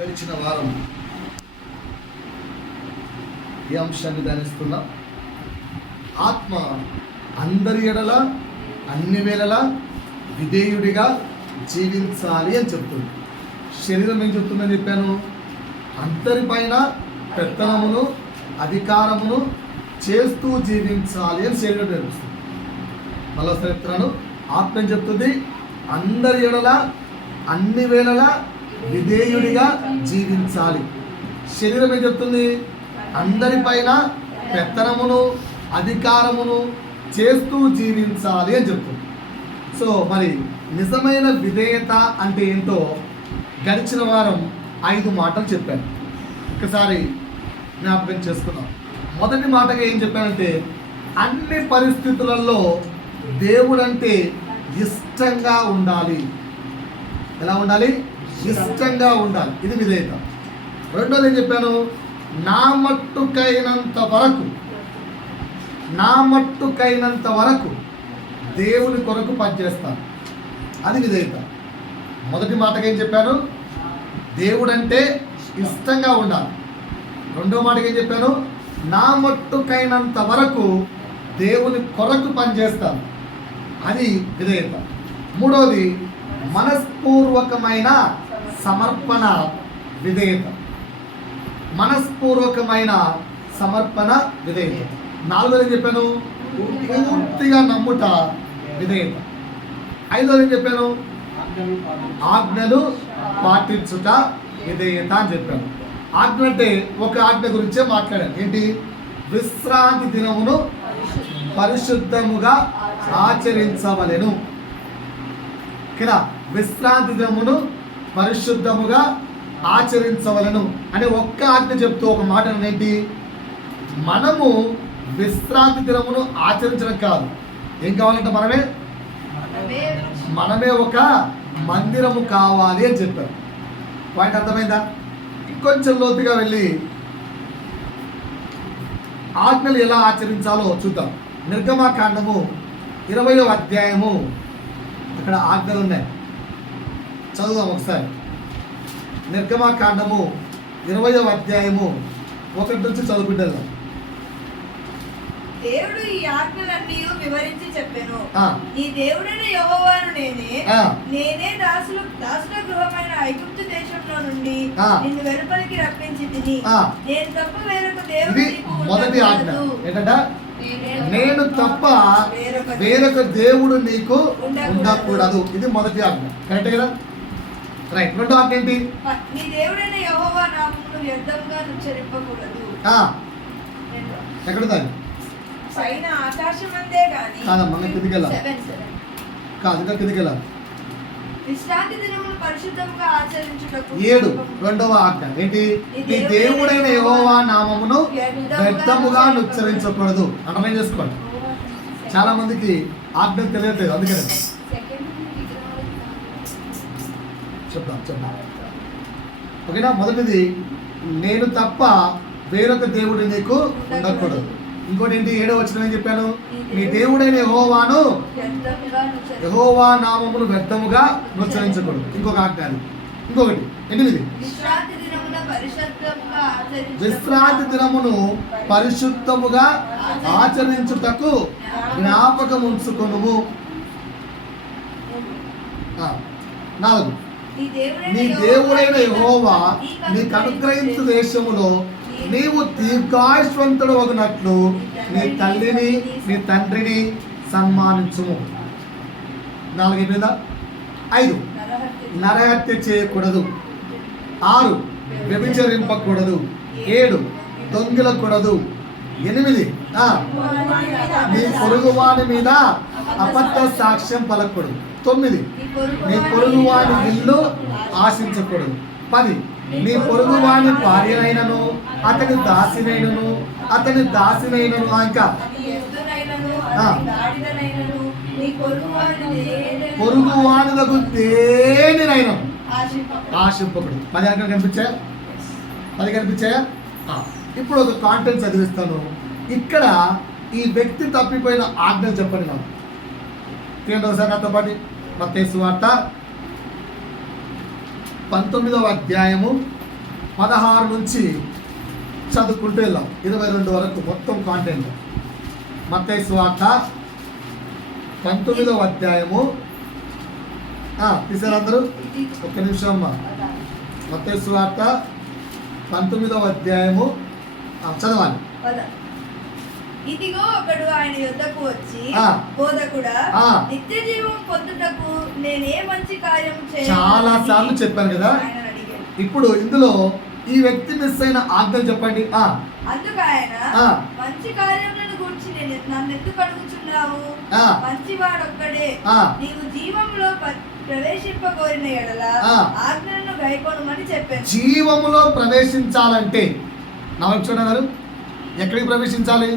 గడిచిన వారం ఈ అంశాన్ని ధ్యానిస్తున్నాం. ఆత్మ అందరి ఎడల అన్ని వేళలా విధేయుడిగా జీవించాలి అని చెప్తుంది. శరీరం ఏం చెప్తుందని చెప్పాను? అందరిపైన పెత్తనమును అధికారమును చేస్తూ జీవించాలి అని శరీరం నేర్పిస్తుంది. మళ్ళీ చెప్తున్నాను, ఆత్మ ఏం చెప్తుంది? అందరి ఎడల అన్ని వేళలా విధేయుడిగా జీవించాలి. శరీరం ఏం చెప్తుంది? అందరిపైన పెత్తనమును అధికారమును చేస్తూ జీవించాలి అని చెప్తుంది. సో మరి నిజమైన విధేయత అంటే ఏంటో గడిచిన వారం 5 మాటలు చెప్పాను. ఒకసారి జ్ఞాపకం చేసుకున్నాం. మొదటి మాటగా ఏం చెప్పానంటే, అన్ని పరిస్థితులలో దేవుడంటే ఇష్టంగా ఉండాలి. ఎలా ఉండాలి? ఇష్టంగా ఉండాలి. ఇది విధేయత. రెండోది ఏం చెప్పాను? నా మట్టుకైనంత వరకు దేవుని కొరకు పనిచేస్తాను. అది విధేయత. మొదటి మాటగా ఏం చెప్పాను? దేవుడంటే ఇష్టంగా ఉండాలి. రెండో మాటగా ఏం చెప్పాను? నా మట్టుకైనంత వరకు దేవుని కొరకు పనిచేస్తాను. అది విధేయత. మూడవది మనస్పూర్వకమైన సమర్పణ, విధేయత. మనస్పూర్వకమైన సమర్పణ, విధేయత. నాలుగోది ఏం చెప్పాను? పూర్తిగా నమ్ముట, విధేయత. ఐదోది ఏం చెప్పాను? ఆజ్ఞలు పాటించుట, విధేయత అని చెప్పాను. ఆజ్ఞ అంటే ఒక ఆజ్ఞ గురించే మాట్లాడాను. ఏంటి? విశ్రాంతి దినమును పరిశుద్ధముగా ఆచరించవలెను. కదా, విశ్రాంతి దినమును పరిశుద్ధముగా ఆచరించవలను అనే ఒక్క ఆజ్ఞ చెప్తూ ఒక మాట ఏంటి? మనము విశ్రాంతి దినమును ఆచరించడం కాదు, ఏం కావాలంటే మనమే ఒక మందిరము కావాలి అని చెప్పారు. పాయింట్ అర్థమైందా? ఇంకొంచెం లోతుగా వెళ్ళి ఆజ్ఞలు ఎలా ఆచరించాలో చూద్దాం. నిర్గమకాండము 20వ అధ్యాయము, అక్కడ ఆజ్ఞలు ఉన్నాయి. చదువుదాం ఒకసారి. నిర్గమకాండము 20వ అధ్యాయము 1 నుంచి చదువుకుంటాం. దేవుడు ఈ ఆజ్ఞలన్నీ వివరించి చెప్పెను. నీ దేవుడైన యెహోవాను నేనే దాసుల గృహమైన ఐగుప్తు దేశంలో నుండి నిన్ను వెలుపలికి రప్పించి తిని నేను తప్ప వేరొక దేవుడు మొదటి ఆజ్ఞ ఏంటంట? నేను తప్ప వేరొక దేవుడు నీకు ఉండకూడదు. ఇది మొదటి ఆజ్ఞ. కరెక్ట్ కదా? రైట్. రెండో ఆజ్ఞ ఏంటి? నీ దేవుడైన యెహోవా నామమును వ్యర్థంగా ఉచ్చరింపకూడదు. ఎక్కడ దాన్ని? పైన ఆకాశమందే గాని కాదమ్మా, కిందికి వెళ్ళాలి. కాదు, ఇంకా కిందికి వెళ్ళాలి. విశ్రాంతి దినమును పరిశుద్ధంగా ఆచరించుటకు 7 రెండవ ఆజ్ఞ ఏంటి? నీ దేవుడైన యెహోవా నామమును వ్యర్థముగా ఉచ్చరించకూడదు. అర్థం చేసుకోండి. చాలా మందికి ఆజ్ఞ తెలియట్లేదు, అందుకని చెప్తాం. ఓకేనా? మొదటిది, నేను తప్ప వేరొక దేవుడు నీకు ఉండకూడదు. ఇంకోటి ఏంటి? 7వ వచనం ఏం చెప్పాను? నీ దేవుడైన యెహోవా నామమును వ్యర్థముగా ఉచ్చరించకూడదు. ఇంకొక ఆజ్ఞ. ఇంకొకటి 8, విశ్రాంతి దినమును పరిశుద్ధముగా ఆచరించుటకు జ్ఞాపకం ఉంచుకొనుము. 4, నీ దేవుడైన యెహోవా నీకు అనుగ్రహించు దేశములో నీవు దీర్ఘాయుష్వంతుడు ఒకనట్లు నీ తల్లిని నీ తండ్రిని సన్మానించుము. 4 5, నరహత్య చేయకూడదు. 6, వ్యభిచరింపకూడదు. 7, దొంగిలకూడదు. 8, నీ పొరుగువాని మీద అబద్ధ సాక్ష్యం పలకూడదు. 9, నీ పొరుగువాని ఇల్లు ఆశించకూడదు. 10, నీ పొరుగువాని భార్యనైనను అతని దాసినైనను ఇంకా పొరుగువానులకు దేనినైనా ఆశింపకూడదు. 10 ఆజ్ఞలు కనిపించాయా? ఇప్పుడు ఒక కాంటెంట్ చదివిస్తాను. ఇక్కడ ఈ వ్యక్తి తప్పిపోయిన ఆజ్ఞలు చెప్పండి నాకు. తీయండి ఒకసారి నాతో పాటు. మత్తయి సువార్త 19వ అధ్యాయము 16 నుంచి చదువుకుంటూ వెళ్ళాం 22 వరకు మొత్తం కాంటెంట్. మత్తయి సువార్త 19వ అధ్యాయము. తీసారు అందరూ? ఒక్క నిమిషం అమ్మా. మత్తయి సువార్త 19వ అధ్యాయము చదవాలి. ఇదిగో ఒకడు ఆయన యొద్దకు వచ్చి, బోధకుడా, నిత్య జీవం పొందుటకు నేనే మంచి కార్యం చేయాలి? చాలా సార్లు చెప్పాను కదా. ఇప్పుడు ఇందులో ఈ వ్యక్తి మిస్ అయిన ఆజ్ఞలు చెప్పండి. అందుకు ఆయన, మంచి కార్యములను గురించి నన్ను ఎందుకు అడుగుచున్నావు? మంచివాడొక్కడే. నీవు జీవంలో ప్రవేశింపగోరిన ఎడల ఆజ్ఞలను గైకొనుమని చెప్పాను. జీవములో ప్రవేశించాలంటే నా చూడగారు ఎక్కడికి ప్రవేశించాలి?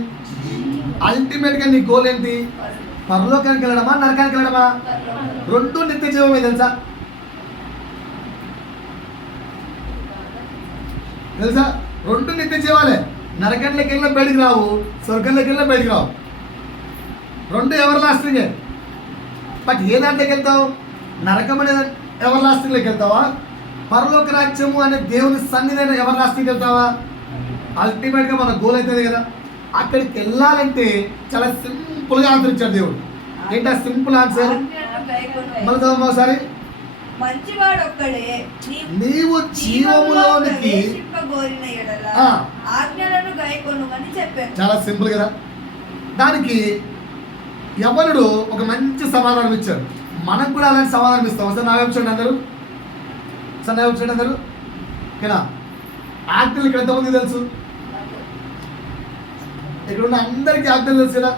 అల్టిమేట్ గా నీ గోల్ ఏంటి? పరలోకానికి వెళ్ళడమా, నరకానికి వెళ్ళడమా? రెండు నిత్య జీవమే తెలుసా? రెండు నిత్య జీవాలే. నరకంలోకి వెళ్ళిన బయటికి రావు, స్వర్గంలోకి వెళ్ళిన బయటికి రావు. రెండు ఎవర్ లాస్టింగే. బట్ ఏ దాంట్లోకి వెళ్తావు? నరకం అనే ఎవర్ లాస్టింగ్లోకి వెళ్తావా? పరలోక రాజ్యము అనే దేవుని సన్నిధి ఎవర్ లాస్టింగ్కి వెళ్తావా? అల్టిమేట్ గా మన గోల్ అవుతుంది కదా. అక్కడికి వెళ్ళాలంటే చాలా సింపుల్ గా ఆన్సర్ ఇచ్చాడు దేవుడు. ఏంటా సింపుల్ ఆన్సర్? మళ్ళీ ఒకసారి, మంచివాడొక్కడే, నీవు జీవములోనికి ఆజ్ఞలను గైకొనుమని చెప్పాను. చాలా సింపుల్ కదా. దానికి యవ్వనుడు ఒక మంచి సమాధానం ఇచ్చాడు. మనకు కూడా అలాంటి సమాధానం ఇస్తాం. సార్ నా వైపు చూడండి అందరూ, సార్ నా వైపు చూడండి అందరూ. ఓకేనా? ఆజ్ఞలు ఇక్కడ ఎంతమంది తెలుసు? ఇక్కడ ఉన్న అందరికీ ఆజ్ఞలు తెలుసు కదా.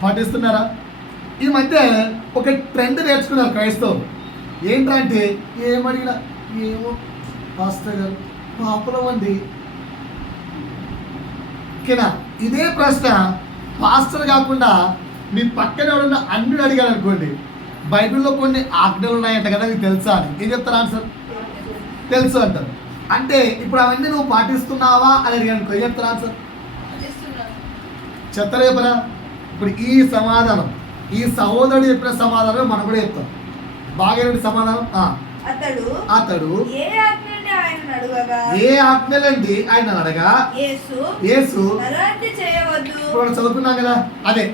పాటిస్తున్నారా? ఈ మధ్య ఒక ట్రెండ్ నేర్చుకున్నారు క్రైస్తవులు. ఏంటంటే ఏమడిగినా ఏమో పాస్టర్ గారు పాపలం అండి. ఓకేనా? ఇదే ప్రశ్న పాస్టర్ కాకుండా మీ పక్కన ఎవరన్నా అన్యుడు అడిగారు అనుకోండి, బైబిల్లో కొన్ని ఆజ్ఞలు ఉన్నాయంట కదా, నీకు తెలుసా అని ఏం చెప్తారు? ఆన్సర్ తెలుసు అంటారు. అంటే ఇప్పుడు అవన్నీ నువ్వు పాటిస్తున్నావా అని అడిగాను అనుకో, ఏం చెప్తారు? ఆన్సర్ చెత్తరేపరా. ఇప్పుడు ఈ సమాధానం, ఈ సహోదరుడు చెప్పిన సమాధానం మనం కూడా చెప్తాం. బాగా సమాధానం. అతడు ఏ ఆజ్ఞలండి ఆయన అడగా యేసు ఇప్పుడు చదువుకున్నాం కదా. అదే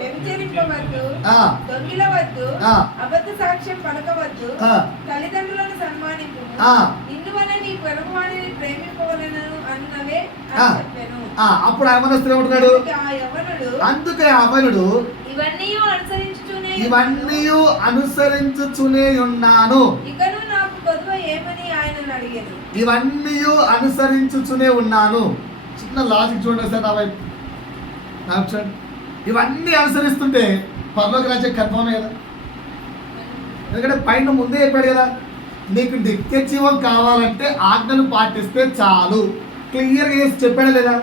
వ్యభిచరింపవద్దు, దొంగిలవద్దు, అబద్ధ సాక్ష్యం పలకవద్దు, తల్లిదండ్రులను సన్మానింపు, ఇందువల్ల నీ పొరుగువానిని ప్రేమింపవలెను అన్నవే అని చెప్పాను. అప్పుడు యవనస్తుడు ఏమంటున్నాడు? అందుకే యవనుడు ఇవన్నీ అనుసరించుచునే ఉన్నాను. ఇకను నాకు కొదువ ఏమని ఆయనను అడిగాను. ఇవన్నీ అనుసరించుచునే ఉన్నాను. చిన్న లాజిక్ చూడండి సార్. నా వైపు చూడండి. ఇవన్నీ అనుసరిస్తుంటే పరలోక రాజ్యం కన్ఫర్మే కదా. ఎందుకంటే పైన ముందే చెప్పాడు కదా, నీకు నిత్య జీవం కావాలంటే ఆజ్ఞలు పాటిస్తే చాలు. క్లియర్గా చేసి చెప్పాడా లేదా?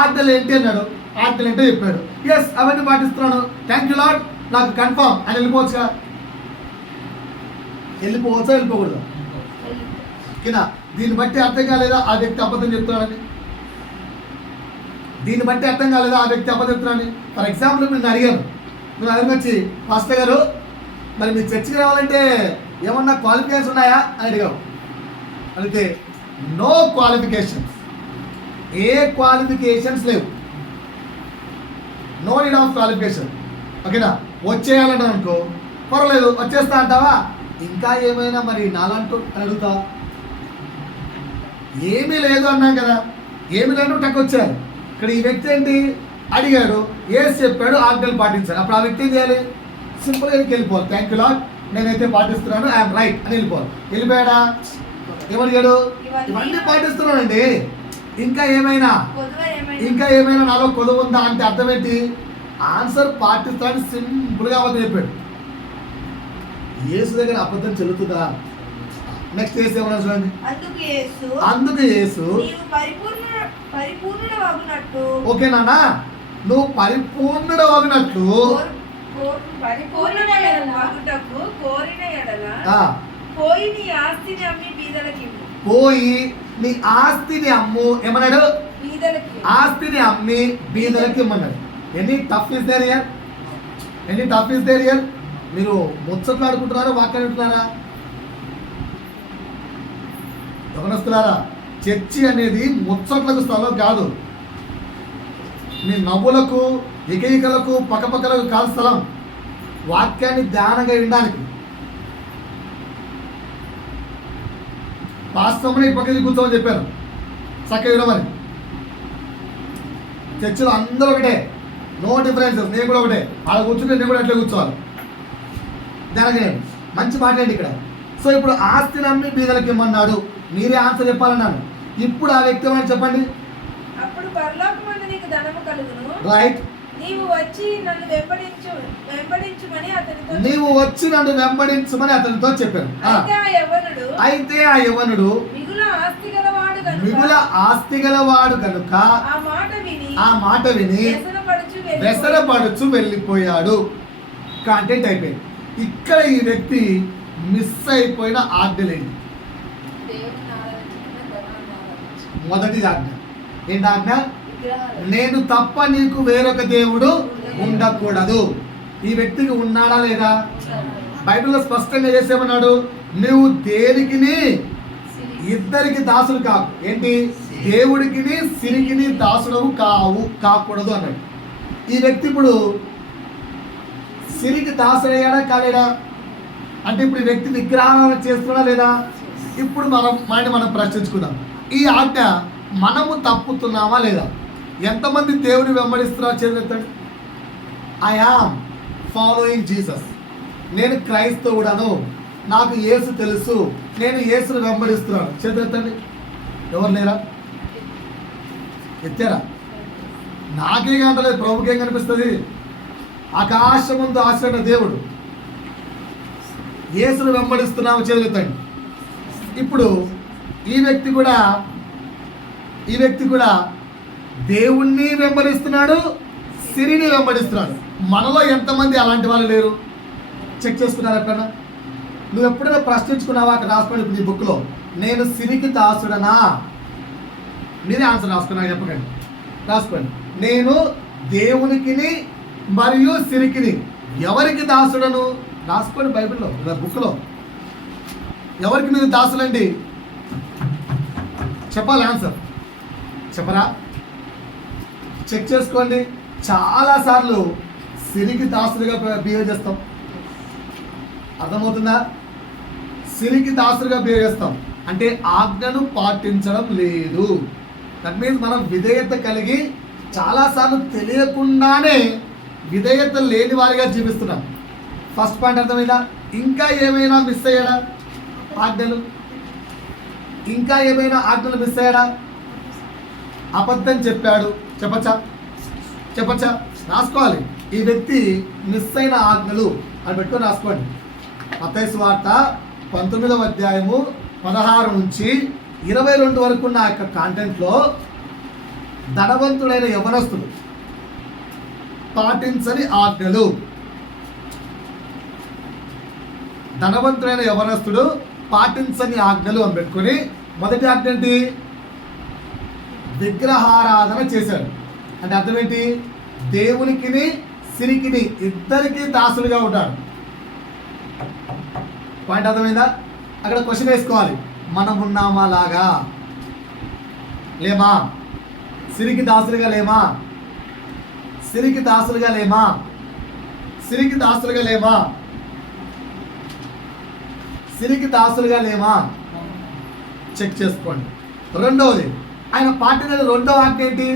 ఆజ్ఞలు ఏంటి అన్నాడు, ఆజ్ఞలు ఏంటో చెప్పాడు. ఎస్ అవన్నీ పాటిస్తున్నాను, థ్యాంక్ యూ లార్డ్, నాకు కన్ఫర్మ్ అని వెళ్ళిపోవచ్చుగా. వెళ్ళిపోకూడదా? ఓకేనా? దీన్ని బట్టి అర్థం కాలేదా ఆ వ్యక్తి అబద్ధం చెప్తున్నాడని? దీన్ని బట్టి అర్థం కాలేదా ఆ వ్యక్తి అబద్ధం చెప్తున్నాడని? ఫర్ ఎగ్జాంపుల్ నేను అడిగాను, నువ్వు అడిగి వచ్చి పాస్టర్ గారు మరి మీ చర్చికి రావాలంటే ఏమన్నా క్వాలిఫికేషన్స్ ఉన్నాయా అని అడిగావు. అడిగితే నో క్వాలిఫికేషన్స్, ఏ క్వాలిఫికేషన్స్ లేవు, నో నీడ్ ఆఫ్ క్వాలిఫికేషన్. ఓకేనా? వచ్చేయాలంటే అనుకో పర్వాలేదు, వచ్చేస్తా అంటావా? ఇంకా ఏమైనా మరి నాలంటూ అని అడుగుతా? ఏమీ లేదు అన్నాం కదా, ఏమీ లేదు టక్ వచ్చారు. ఇక్కడ ఈ వ్యక్తి ఏంటి అడిగాడు, ఏసి చెప్పాడు, ఆజ్ఞలు పాటించాడు. అప్పుడు ఆ వ్యక్తి ఏం చేయాలి? సింపుల్గా వెళ్ళిపోవాలి, థ్యాంక్ యూ లార్డ్ నేనైతే పాటిస్తున్నాను, ఐఎమ్ రైట్ అని వెళ్ళిపోవాలి. వెళ్ళిపోయాడా? ఏమడిగాడు? ఇవన్నీ పాటిస్తున్నానండి, ఇంకా ఏమైనా నాలో కొదువు ఉందా అంటే అర్థం ఏంటి? ఆన్సర్ పాటిస్తాడని సింపుల్గా అబద్ధం చెప్పాడు. యేసు దగ్గర అబద్ధం చెల్లుతుందా? నెక్స్ట్ యేసు ఏమన్నా చూడండి. అందుకు యేసు ఓకే నాన్న, నువ్వు పరిపూర్ణుడు అగినట్లు పోయి నీ ఆస్తిని అమ్మి బీదలకి ఇవ్వు. పోయి నీ ఆస్తిని అమ్ము ఏమన్నాడు? ఆస్తిని అమ్మి బీదలకి ఇమ్మన్నాడు. Any doubt is there here? Any doubt is there here? మీరు ముచ్చట్లు ఆడుకుంటున్నారా, వాక్యాలు వింటున్నారా? గమనిస్తున్నారా? చర్చి అనేది ముచ్చట్లకు స్థలం కాదు. మీ నవ్వులకు, ఎకైకలకు, పక్కపక్కలకు కాదు స్థలం. వాక్యాన్ని ధ్యానంగా వినడానికి. వాస్తవంలో ఈ పక్కకి కూర్చోమని చెప్పాను, చక్కగా వినమని. చర్చిలో అందరూ ఒకటే, నో డిఫరెన్సెస్. నేను కూడా ఒకటే, అలా కూర్చుంటే నేను కూడా అట్లే కూర్చోవాలి. ధ్యానంగా మంచి మాట్లాడండి ఇక్కడ. సో ఇప్పుడు ఆస్తిని అమ్మి బీదలకు ఇమ్మన్నాడు, మీరే ఆన్సర్ చెప్పాలన్నాను. ఇప్పుడు ఆ వ్యక్తి ఏమని చెప్పండి. అప్పుడు పరలోకమందు నీకు ధనము కలుగును. రైట్. నీవు వచ్చి నన్ను వెంబడించుమని అతనితో చెప్పాను. అయితే ఆ యవ్వనుడు మిగుల ఆస్తి గలవాడు కనుక ఆ మాట విని వ్యసనపడుచు వెళ్ళిపోయాడు. కంటెంట్ అయిపోయింది. ఇక్కడ ఈ వ్యక్తి మిస్ అయిపోయిన ఆజ్ఞలేంటి? మొదటి ఆజ్ఞ ఏంటి? ఆజ్ఞ, నేను తప్ప నీకు వేరొక దేవుడు ఉండకూడదు. ఈ వ్యక్తికి ఉన్నాడా లేదా? బైబిల్లో స్పష్టంగా చేసేమన్నాడు, నువ్వు దేనికి ఇద్దరికి దాసుడు కావు. ఏంటి? దేవుడికి సిరికిని దాసుడవు కాకూడదు అన్నాడు. ఈ వ్యక్తి ఇప్పుడు సిరికి దాసుడయ్యాడా కాలేడా? అంటే ఇప్పుడు ఈ వ్యక్తి విగ్రహాలను చేస్తున్నా లేదా? ఇప్పుడు మనం ప్రశ్నించుకుందాం. ఈ ఆజ్ఞ మనము తప్పుతున్నామా లేదా? ఎంతమంది దేవుని వెంబడిస్తున్నారో చేతులెత్తండి. I am following Jesus. నేను క్రైస్తవుడను, నాకు యేసు తెలుసు, నేను యేసును వెంబడిస్తున్నాను. చేతులెత్తండి. ఎవరు లేరా? ఎత్తారా? నాకే కంటలేదు, ప్రభుకేం కనిపిస్తుంది? ఆకాశముందు ఆశ్రయ దేవుడు, యేసును వెంబడిస్తున్నాము. చేతులెత్తండి. ఇప్పుడు ఈ వ్యక్తి కూడా దేవుణ్ణి వెంబడిస్తున్నాడు, సిరిని వెంబడిస్తున్నాడు. మనలో ఎంతమంది అలాంటి వాళ్ళు లేరు? చెక్ చేసుకున్నారు ఎప్పుడన్నా? నువ్వు ఎప్పుడైనా ప్రశ్నించుకున్నావా? అక్కడ రాసుకోండి నీ బుక్లో, నేను సిరికి దాసుడనా? మీరే ఆన్సర్ రాసుకున్నా, చెప్పకండి, రాసుకోండి. నేను దేవునికి మరియు సిరికిని ఎవరికి దాసుడను? రాసుకోండి బైబిల్లో, బుక్లో. ఎవరికి మీరు దాసులండి? చెప్పాలి ఆన్సర్. చెప్పరా? చెక్ చేసుకోండి. చాలాసార్లు సిరికి దాసులుగా బిహేవ్ చేస్తాం. అర్థమవుతుందా? సిరికి దాసులుగా బిహేవ్ చేస్తాం అంటే ఆజ్ఞను పాటించడం లేదు. దట్ మీన్స్ మనం విధేయత కలిగి చాలాసార్లు తెలియకుండానే విధేయత లేని వారిగా జీవిస్తున్నాం. ఫస్ట్ పాయింట్ అర్థమైందా? ఇంకా ఏమైనా మిస్ అయ్యాడా? ఆజ్ఞలు ఇంకా ఏమైనా ఆజ్ఞలు మిస్ అయ్యాడా? అబద్ధం చెప్పాడు, చెప్పచ్చా? రాసుకోవాలి. ఈ వ్యక్తి మిస్ అయిన ఆజ్ఞలు అని పెట్టుకొని రాసుకోండి. మత్తయి సువార్త 19వ అధ్యాయము 16 నుంచి 22 వరకు ఉన్న యొక్క కాంటెంట్లో ధనవంతుడైన యవనస్తుడు పాటించని ఆజ్ఞలు. ధనవంతుడైన యవనస్తుడు పాటించని ఆజ్ఞలు అని పెట్టుకొని మొదటి ఆజ్ఞ ఏంటి? విగ్రహారాధన చేశాడు. అంటే అర్థం ఏంటి? దేవునికి సిరికిని ఇద్దరికి దాసులుగా ఉంటాడు. పాయింట్ అర్థమైందా? అక్కడ క్వశ్చన్ వేసుకోవాలి, మనం ఉన్నామా లాగా? లేమా? సిరికి దాసులుగా లేమా? సిరికి దాసులుగా లేమా? సిరికి దాసులుగా లేమా? సిరికి దాసులుగా లేమా? చెక్ చేసుకోండి. రెండవది, ఆయన పాటిన రెండవ ఆజ్ఞ ఏంటి?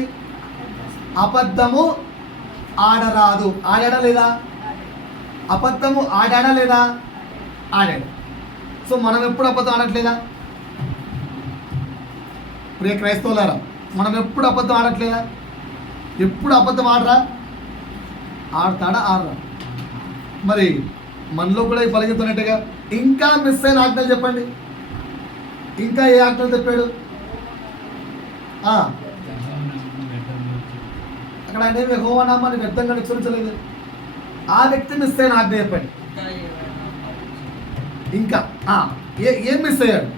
అబద్ధము ఆడరాదు. ఆడాడా లేదా? అబద్ధము ఆడాడా లేదా? ఆడాడు. సో మనం ఎప్పుడు అబద్ధం ఆడట్లేదా? ప్రియ క్రైస్తవులారా, మనం ఎప్పుడు అబద్ధం ఆడట్లేదా? ఎప్పుడు అబద్ధం ఆడరా? ఆడతాడా? ఆడరా? మరి మనలో కూడా ఈ పలికితున్నట్టుగా ఇంకా మిస్ అయిన ఆజ్ఞలు చెప్పండి. ఇంకా ఏ ఆజ్ఞలు చెప్పాడు? అక్కడ ఆయన ఏమి యెహోవా నామాన్ని వ్యర్థంగా ఉచ్చరించలేదు. ఆ వ్యక్తి మిస్ అయిన ఆజ్ఞ చెప్పండి. ఇంకా ఏం మిస్ అయ్యాడు?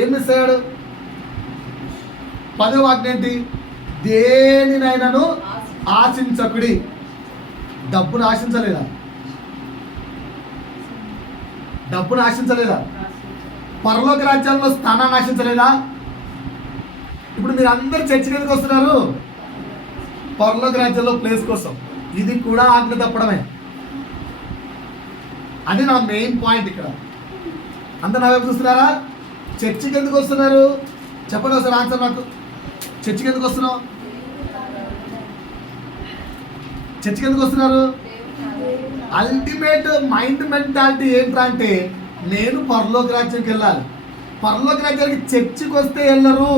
ఏం మిస్ అయ్యాడు? 10వ ఆజ్ఞ ఏంటి? దేనినైనాను ఆశించకుడి. డబ్బును ఆశించలేదా? డబ్బును ఆశించలేదా? పరలోక రాజ్యంలో స్థానాన్ని ఆశించలేదా? ఇప్పుడు మీరు అందరు చర్చికి ఎందుకు వస్తున్నారు? పరలోక రాజ్యంలో ప్లేస్ కోసం. ఇది కూడా ఆజ్ఞ తప్పడమే. అది నా మెయిన్ పాయింట్ ఇక్కడ. అందరు నా వైపు చూస్తున్నారా? చర్చికి ఎందుకు వస్తున్నారు చెప్పండి ఒకసారి ఆన్సర్ నాకు. చర్చికి ఎందుకు వస్తున్నావు? చర్చికి ఎందుకు వస్తున్నారు? అల్టిమేట్ మైండ్ మెంటాలిటీ ఏంట్రా అంటే నేను పరలోక రాజ్యానికి వెళ్ళాలి. పరలోక రాజ్యానికి చర్చికి వస్తే వెళ్ళరు.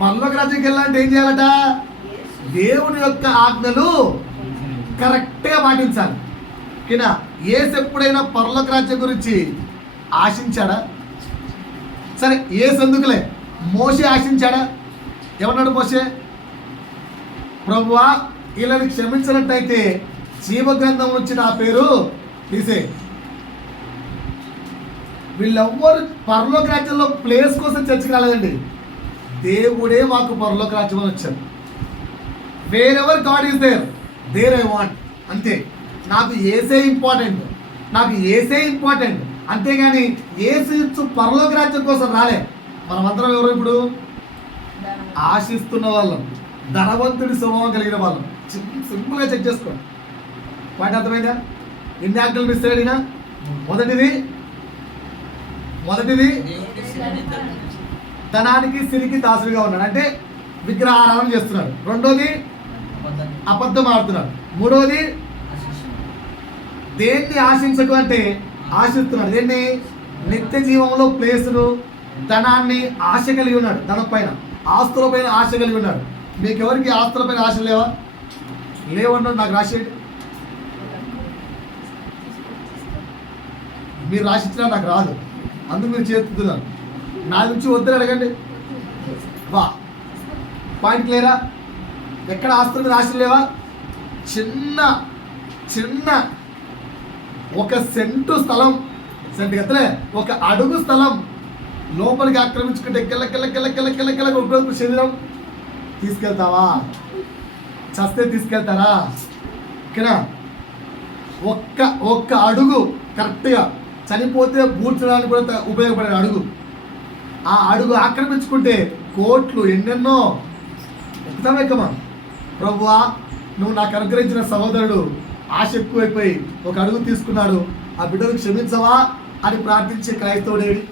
పరలోక రాజ్యానికి వెళ్ళాలంటే ఏం చేయాలట? దేవుని యొక్క ఆజ్ఞలు కరెక్ట్గా పాటించాలి. కినా యేసు ఎప్పుడైనా పరలోక రాజ్యం గురించి ఆశించాడా? సరే యేసు ఎందుకులే, మోషే ఆశించాడా? ఏమన్నాడు మోషే? ప్రభువా వీళ్ళని క్షమించినట్టయితే జీవగ్రంథం నుంచి నా పేరు తీసే. వీళ్ళెవ్వరు పరలోక రాజ్యంలో ప్లేస్ కోసం చర్చకి రాలేదండి. దేవుడే మాకు పరలోక రాజ్యంలో వచ్చారు. Wherever God is there I want. అంతే. నాకు ఏసే ఇంపార్టెంట్, నాకు ఏసే ఇంపార్టెంట్. అంతేగాని ఏసు ఇచ్చు పరలోక రాజ్యం కోసం రాలే. మనమందరం ఎవరు ఇప్పుడు? ఆశిస్తున్న వాళ్ళం, ధనవంతుడి స్వభావం కలిగిన వాళ్ళం. సింపుల్గా చెక్ చేసుకోండి. పాయింట్ అర్థమైందా? ఎన్ని ఆజ్ఞలు మిస్ అయ్యాడినా? మొదటిది ధనానికి సిరికి దాసుడిగా ఉన్నాడు, అంటే విగ్రహారాధన చేస్తున్నాడు. రెండోది అబద్ధం ఆడుతున్నాడు. మూడోది దేన్ని ఆశించకు అంటే ఆశిస్తున్నాడు. దేన్ని? నిత్య జీవంలో ప్లేసులు, ధనాన్ని ఆశ కలిగి ఉన్నాడు. ధనం పైన, ఆస్తుల పైన ఆశ కలిగి ఉన్నాడు. మీకు ఎవరికి ఆస్తుల పైన ఆశ లేవా? లేవన్నాడు. నాకు రాసేయండి. మీరు రాసిచ్చినా నాకు రాదు, అందుకు మీరు చేస్తున్నాను. నా నుంచి వద్దని అడగండి. వా పాయింట్ క్లియరా? ఎక్కడ ఆస్తుల మీద ఆశలు లేవా? చిన్న ఒక సెంటు స్థలం, సెంటు గతలే ఒక అడుగు స్థలం లోపలికి ఆక్రమించుకుంటే కెల్ల ఉపయోగ శరీరం తీసుకెళ్తావా? చస్తే తీసుకెళ్తారా? ఓకేనా? ఒక్క అడుగు కరెక్ట్గా చనిపోతే పూడ్చడానికి కూడా ఉపయోగపడే అడుగు, ఆ అడుగు ఆక్రమించుకుంటే కోట్లు ఎన్నెన్నో ఎక్కుతామా? ప్రభువా నువ్వు నాకు అనుగ్రహించిన సహోదరుడు ఆశ ఎక్కువైపోయి ఒక అడుగు తీసుకున్నాడు, ఆ బిడ్డను క్షమించవా అని ప్రార్థించే క్రైస్తవుడేడి?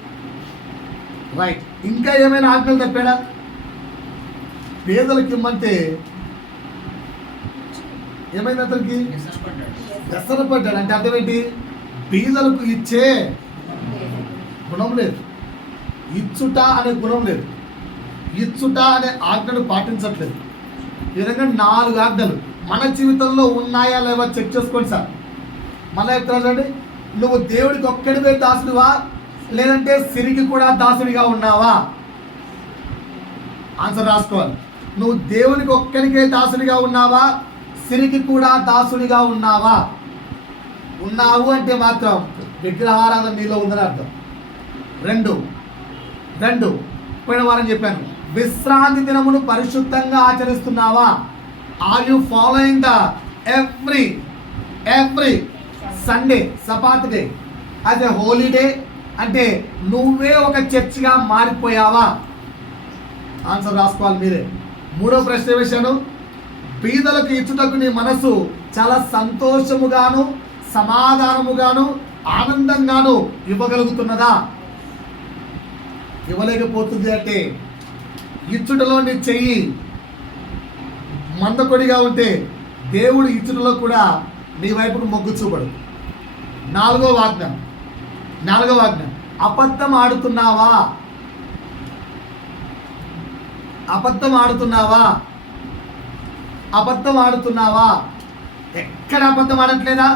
రైట్. ఇంకా ఏమైనా ఆజ్ఞలు తప్పాడా? పేదలకు ఇమ్మంటే ఏమైంది? అతనికి వ్యసనపడ్డాడు. అంటే అర్థం ఏంటి? బీదలకు ఇచ్చే గుణం లేదు, ఇచ్చుట అనే గుణం లేదు, ఇచ్చుట అనే ఆజ్ఞను పాటించట్లేదు. ఈ విధంగా 4 ఆజ్ఞలు మన జీవితంలో ఉన్నాయా లేవా చెక్ చేసుకోండి సార్. మళ్ళీ చెప్తానండి, నువ్వు దేవుడికి ఒక్కడిపై దాసుడివా లేదంటే సిరికి కూడా దాసుడిగా ఉన్నావా? ఆన్సర్ రాసుకోవాలి. నువ్వు దేవునికి ఒక్కడికే దాసుడిగా ఉన్నావా, సిరికి కూడా దాసుడిగా ఉన్నావా? ఉన్నావు అంటే మాత్రం విగ్రహారాధన నీలో ఉందని అర్థం. రెండు పోయిన వారం చెప్పాను, విశ్రాంతి దినమును పరిశుద్ధంగా ఆచరిస్తున్నావా? Are you following the every Sunday Sabbath day as a holiday? అంటే నువ్వే ఒక చర్చిగా మారిపోయావా? ఆన్సర్ రాసుకోవాలి మీరే. 3వ ప్రశ్న వేశాను, బీదలకు ఇచ్చుటకు నీ మనసు చాలా సంతోషముగాను సమాధానముగాను ఆనందంగాను ఇవ్వగలుగుతున్నదా? ఇవ్వలేకపోతుంది అంటే ఇచ్చుటలో నీ చెయ్యి మందకొడిగా ఉంటే దేవుడు ఇచ్చుటలో కూడా నీ వైపుకు మొగ్గు చూపడు. 4వ ఆజ్ఞ, అబద్ధం ఆడుతున్నావా? అబద్ధం ఆడుతున్నావా? ఎక్కడ అబద్ధం ఆడట్లేదా?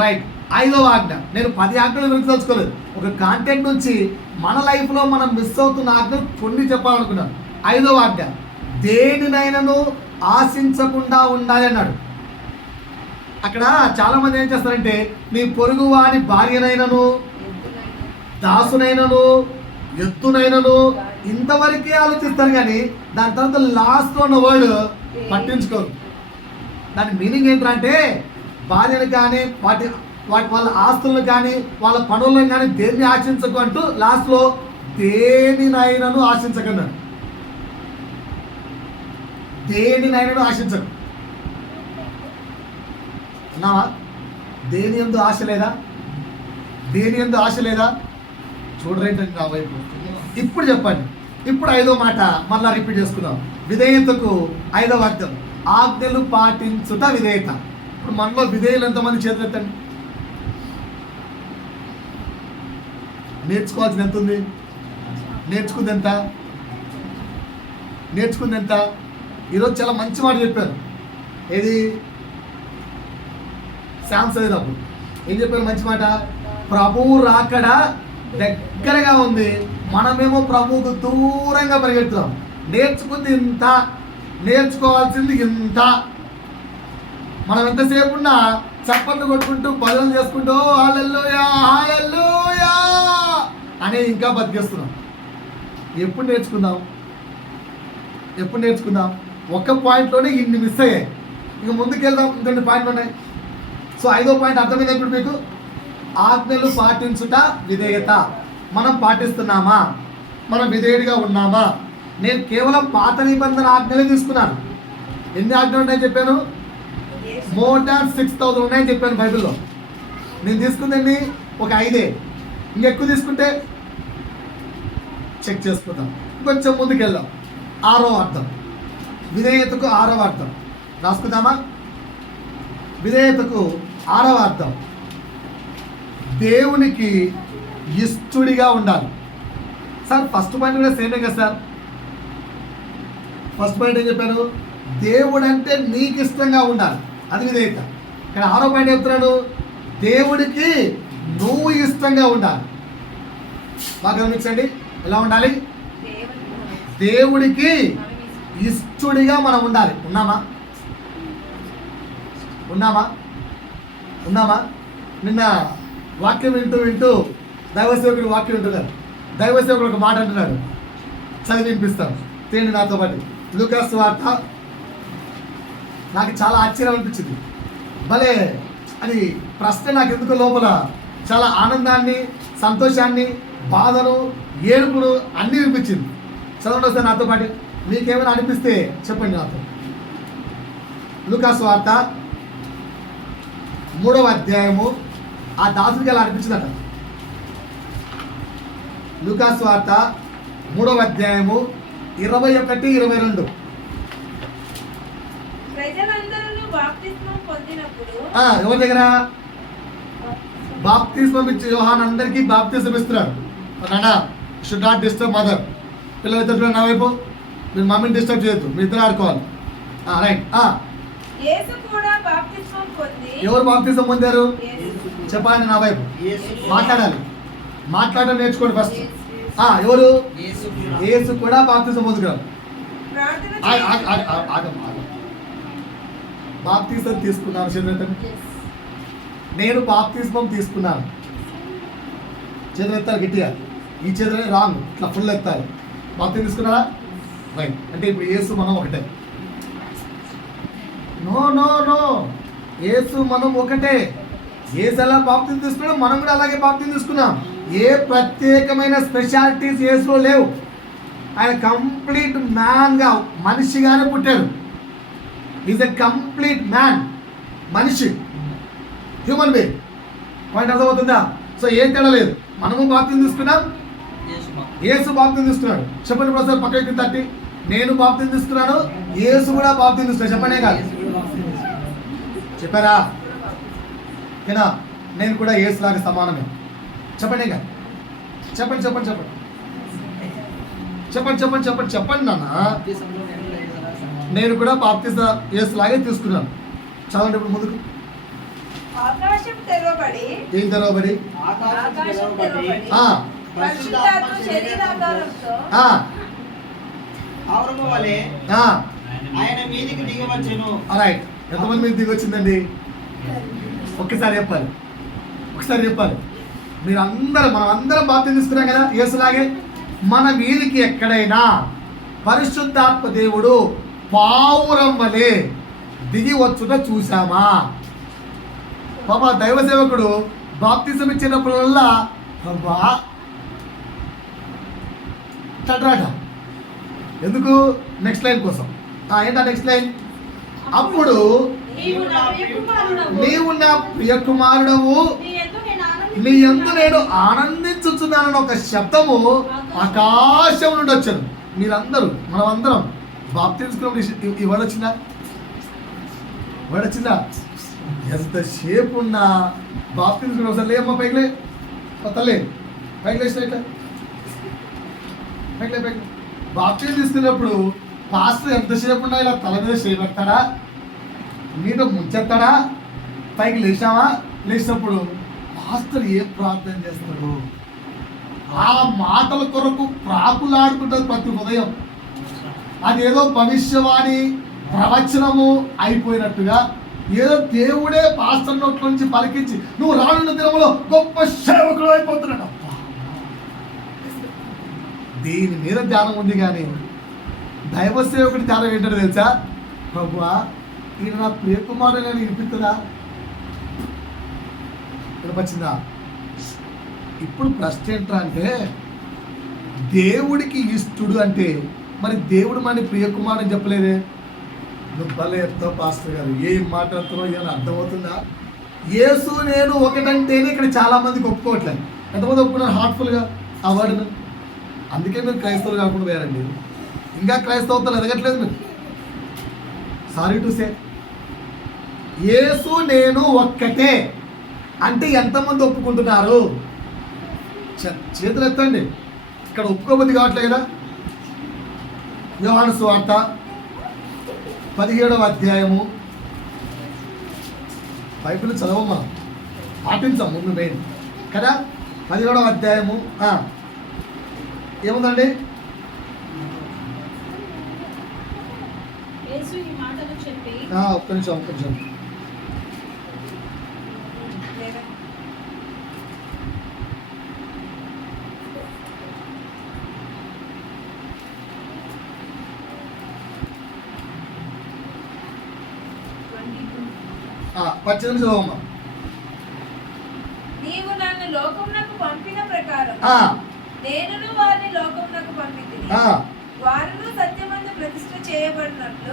రైట్. 5వ ఆజ్ఞ, నేను 10 ఆజ్ఞలు గురించి తెలుసుకోలేదు. ఒక కాంటెంట్ నుంచి మన లైఫ్లో మనం మిస్ అవుతున్న ఆజ్ఞలు కొన్ని చెప్పాలనుకున్నాను. 5వ ఆజ్ఞ, దేనినైనాను ఆశించకుండా ఉండాలి అన్నాడు. అక్కడ చాలామంది ఏం చేస్తారంటే నీ పొరుగు వాని భార్యనైనను, దాసునైనను, ఎత్తునైనను, ఇంతవరకే ఆలోచిస్తారు కానీ దాని తర్వాత లాస్ట్లో ఉన్న వర్డ్ పట్టించుకోరు. దాని మీనింగ్ ఏంటంటే భార్యను కానీ వాళ్ళ ఆస్తులను కానీ వాళ్ళ పనులను కానీ దేన్ని ఆశించకు అంటూ లాస్ట్లో దేనినైనాను ఆశించకన్నాడు. దేనినైనాను ఆశించకు. అన్నావా? దేని యందు ఆశ లేదా? దేని యందు ఆశ లేదా? చూడరేంటండి నా వైపు. ఇప్పుడు చెప్పండి. ఇప్పుడు 5వ మాట మళ్ళా రిపీట్ చేసుకుందాం. విధేయతకు 5వ అర్థం ఆజ్ఞలు పాటించుట విధేయత. ఇప్పుడు మనలో విధేయులు ఎంతమంది చేతులెత్తండి. నేర్చుకోవాల్సింది ఎంత ఉంది? నేర్చుకుంది ఎంత? ఈరోజు చాలా మంచి మాట చెప్పారు. ఏది? శాంస అప్పుడు ఏం చెప్పారు మంచి మాట? ప్రభువు రాకడ దగ్గరగా ఉంది, మనమేమో ప్రభువుకు దూరంగా పరిగెడుతున్నాం. నేర్చుకుంది ఇంత, నేర్చుకోవాల్సింది ఇంత. మనం ఎంతసేపు ఉన్నా చప్పట్లు కొట్టుకుంటూ భజన చేసుకుంటూ హల్లెలూయా హల్లెలూయా అనే ఇంకా బతికేస్తున్నాం. ఎప్పుడు నేర్చుకుందాం? ఒక్క పాయింట్లోనే ఇన్ని మిస్ అయ్యాయి. ఇక ముందుకెళ్దాం. ఇంకొన్ని పాయింట్లు ఉన్నాయి. సో 5వ పాయింట్ అర్థమైంది ఇప్పుడు మీకు. ఆజ్ఞలు పాటించుట విధేయత. మనం పాటిస్తున్నామా? మనం విధేయుడిగా ఉన్నామా? నేను కేవలం పాత నిబంధన ఆజ్ఞలే తీసుకున్నాను. ఎన్ని ఆజ్ఞలు ఉన్నాయని చెప్పాను? మోర్ దాన్ 6,000 ఉన్నాయని చెప్పాను బైబిల్లో. నేను తీసుకుందండి ఒక 5. ఇంకెక్కువ తీసుకుంటే చెక్ చేసుకుందాం. కొంచెం ముందుకెళ్దాం. 6వ అర్థం విధేయతకు 6వ అర్థం రాసుకుందామా? విధేయతకు 6వ అర్థం దేవునికి ఇష్టడిగా ఉండాలి. సార్ ఫస్ట్ పాయింట్ కూడా సేమే కదా సార్. ఫస్ట్ పాయింట్ ఏం చెప్పాను? దేవుడు అంటే నీకు ఇష్టంగా ఉండాలి, అది విధేయత. ఇక్కడ 6వ పాయింట్ చెప్తున్నాడు, దేవుడికి నువ్వు ఇష్టంగా ఉండాలి. బాగా గమనించండి. ఎలా ఉండాలి? దేవుడికి ఇష్టడిగా మనం ఉండాలి. ఉన్నామా? నిన్న వాక్యం వింటూ దైవసేవకుడు వాక్యం వింటున్నారు. దైవసేవకుడు ఒక మాట అంటున్నాడు, చదివి వినిపిస్తాను. తేండి నాతో పాటు. లూకాసు వార్త. నాకు చాలా ఆశ్చర్యం అనిపించింది. భలే అది ప్రశ్న నాకు ఎందుకు లోపల చాలా ఆనందాన్ని, సంతోషాన్ని, బాధను, ఏడుపును అన్నీ వినిపించింది. చదవండి వస్తే నాతో పాటు. మీకేమైనా అనిపిస్తే చెప్పండి నాతో. లూకాసు వార్త 3వ అధ్యాయము. ఆ దాసుడికి అలా అనిపించిందట. లూకాసు వార్త 3వ అధ్యాయము 21, 22. ప్రజలందరూ బాప్తిస్మం పొందినప్పుడు ఎవరి దగ్గర? బాప్తిస్మం ఇచ్చి యోహాన్ అందరికీ బాప్తిస్మం ఇస్తున్నాడు. నాన్న షుడ్ నాట్ డిస్టర్బ్ మదర్. పిల్లలు ఇద్దరు నా వైపు. మీరు మమ్మీని డిస్టర్బ్ చేయొద్దు, మీ ఇద్దరు ఆడుకోవాలి. రైట్. యేసు కూడా బాప్తిస్మం పొంది. ఎవరు బాప్తిస్మం పొందారు? చెప్పండి నా వైపు. మాట్లాడడం నేర్చుకోండి ఫస్ట్. ఎవరు? యేసు కూడా బాప్తిస్మం పొందుతారు. బాప్తిస్మం తీసుకున్నాను. చంద్రతను నేను బాప్తిస్మం తీసుకున్నాను. చేతులు గట్టిగా. ఈ చేతులే రాంగ్, ఇట్లా ఫుల్ ఎత్తాలి. బాప్తిస్మం తీసుకున్నారా? రైట్. అంటే ఇప్పుడు యేసు మనం ఒకటే. నో యేసు మనం ఒకటే. యేసు ఎలా బాప్తిస్మం తీసుకున్నాం, మనం కూడా అలాగే బాప్తిస్మం తీసుకున్నాం. ఏ ప్రత్యేకమైన స్పెషాలిటీస్ యేసులో లేవు. ఆయన కంప్లీట్ మ్యాన్గా, మనిషిగానే పుట్టాడు. ఈజ్ ఎ కంప్లీట్ మ్యాన్, మనిషి, హ్యూమన్ బీయింగ్. పాయింట్ అర్థమవుతుందా? సో ఏం తేడా లేదు. మనము బాప్తిస్మం తీసుకున్నాం, యేసు బాప్తిస్మం తీసుకున్నాడు. చెప్పండి ప్రొఫెసర్ పక్కకి తట్టి. నేను బాప్తిస్మం తీసుకున్నాను, యేసు కూడా బాప్తిస్మం తీసుకున్నాడు. చెప్పండి కాదు, చెప్పారా? ఓకేనా? నేను కూడా యేసులాగా సమానమే. చెప్పండి కాదు. చెప్పండి నాన్న. నేను కూడా బాప్తిస్మం యేసులాగే తీసుకున్నాను. చదవండి ఇప్పుడు ముందుకు. ఆకాశం తెరవబడి. ఏం తెరవబడి? పరిశుద్ధాత్మ శరీరాకారంతో ఆయన మీదికి దిగవచ్చును. రైట్. ఎంతమంది మీద దిగి వచ్చిందండి? ఒక్కసారి చెప్పాలి. మీరు అందరూ, మనం అందరం బాప్తిస్మం తీసుకున్నాం కదా యేసులాగే. మన మీదికి ఎక్కడైనా పరిశుద్ధాత్మ దేవుడు పావురం వలె దిగి వచ్చుట చూసామా? బాబా దైవ సేవకుడు బాప్తిజం ఇచ్చినప్పుడల్లా బాబా చట్రాట ఎందుకు? నెక్స్ట్ లైన్ కోసం. ఏంటా నెక్స్ట్ లైన్? అప్పుడు నీవు నా ప్రియ కుమారుడవు, నీ యందు నేను ఆనందించుచున్నానని ఒక శబ్దము ఆకాశం నుండి వచ్చాను. మీరందరూ మనమందరం బాప్తిజం ఈ వర్డ్ వచ్చిందా? వర్డ్ వచ్చిందా? ఎంతసేపు ఉన్నా బాప్తిజం ఒకసారి లేమ్మా పైకిలే తల్లే పైకి లేచిన ఇట్లా పైకి బాప్తిజం తీసుకున్నప్పుడు పాస్టర్ ఎంతసేపు ఉన్నా ఇలా తల మీద చేయబెడతాడా, నీతో ముంచెత్తాడా? పైకి లేచావా? లేచినప్పుడు పాస్టర్ ఏ ప్రార్థన చేస్తాడు? ఆ మాటల కొరకు ప్రాకులాడుకుంటుంది ప్రతి ఉదయం. అదేదో భవిష్యవాణి ప్రవచనము అయిపోయినట్టుగా ఏదో దేవుడే పాస్టర్ నోట్ల నుంచి పలికించి నువ్వు రానున్న దినంలో గొప్ప సేవకుడు అయిపోతున్నాడు. దీని మీద ధ్యానం ఉంది, కానీ దైవ సేవకుడి ధ్యానం ఏంటో తెలుసా? ప్రభువా ఈయన నా ప్రియకుమారుడు నేను వినిపిస్తుందా? వినపచ్చిందా? ఇప్పుడు ప్రశ్న ఏంట్రా అంటే, దేవుడికి ఇష్టడు అంటే మరి దేవుడు మన ప్రియకుమారుడు అని చెప్పలేదే. నువ్వు భలే చెప్తావు పాస్టర్ గారు, ఏం మాట్లాడుతున్నావు ఏమైనా అర్థమవుతుందా? యేసు నేను ఒకటంటేనే ఇక్కడ చాలా మందికి ఒప్పుకోవట్లేదు. ఎంతమంది ఒప్పుకున్నారు హార్ట్ఫుల్గా ఆ వర్డ్ను? అందుకే మీరు క్రైస్తవులు కాకుండా వేరండి, ఇంకా క్రైస్తవతలు ఎదగట్లేదు మీరు. సారీ టు సే, యేసు నేను ఒక్కటే అంటే ఎంతమంది ఒప్పుకుంటున్నారు? చేతులు ఎత్తండి. ఇక్కడ ఒప్పుకోబుద్ధి కావట్లేదు కదా. యోహాను సువార్త 17వ అధ్యాయము. బైబిల్ చదవమా, పాటించాం ముందు మెయిన్ కదా. 17వ అధ్యాయము ఏముందండి? ఒక్క నిమిషం. చదవమ్మా. నీవు నన్ను లోకమునకు పంపిన ప్రకారం నేనును వారిని లోకమునకు పంపితిని. వారును సత్యమందు ప్రతిష్ఠ చేయబడినట్లు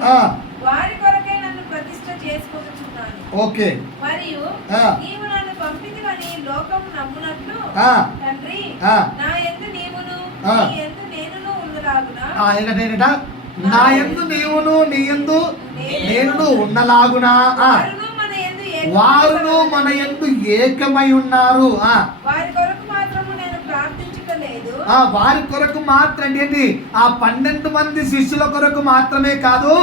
వారి కొరకే నన్ను ప్రతిష్ఠ చేసుకొనుచున్నాను. ఓకే. మరియు నీవు నన్ను పంపితివని లోకము నమ్మునట్లు తండ్రి నా యందు నీవును నీ యందు నేనును ఉన్నలాగున నా యందు నీవును నీ యందు నేనును ఉన్నలాగున వారును మన యందు ఏకమై ఉన్నారు. వారి కొరకు మాత్రము నేను ప్రార్థించుటలేదు. వారి కొరకు మాత్రం ఏంటి? ఆ 12 మంది శిష్యుల కొరకు మాత్రమే కాదు,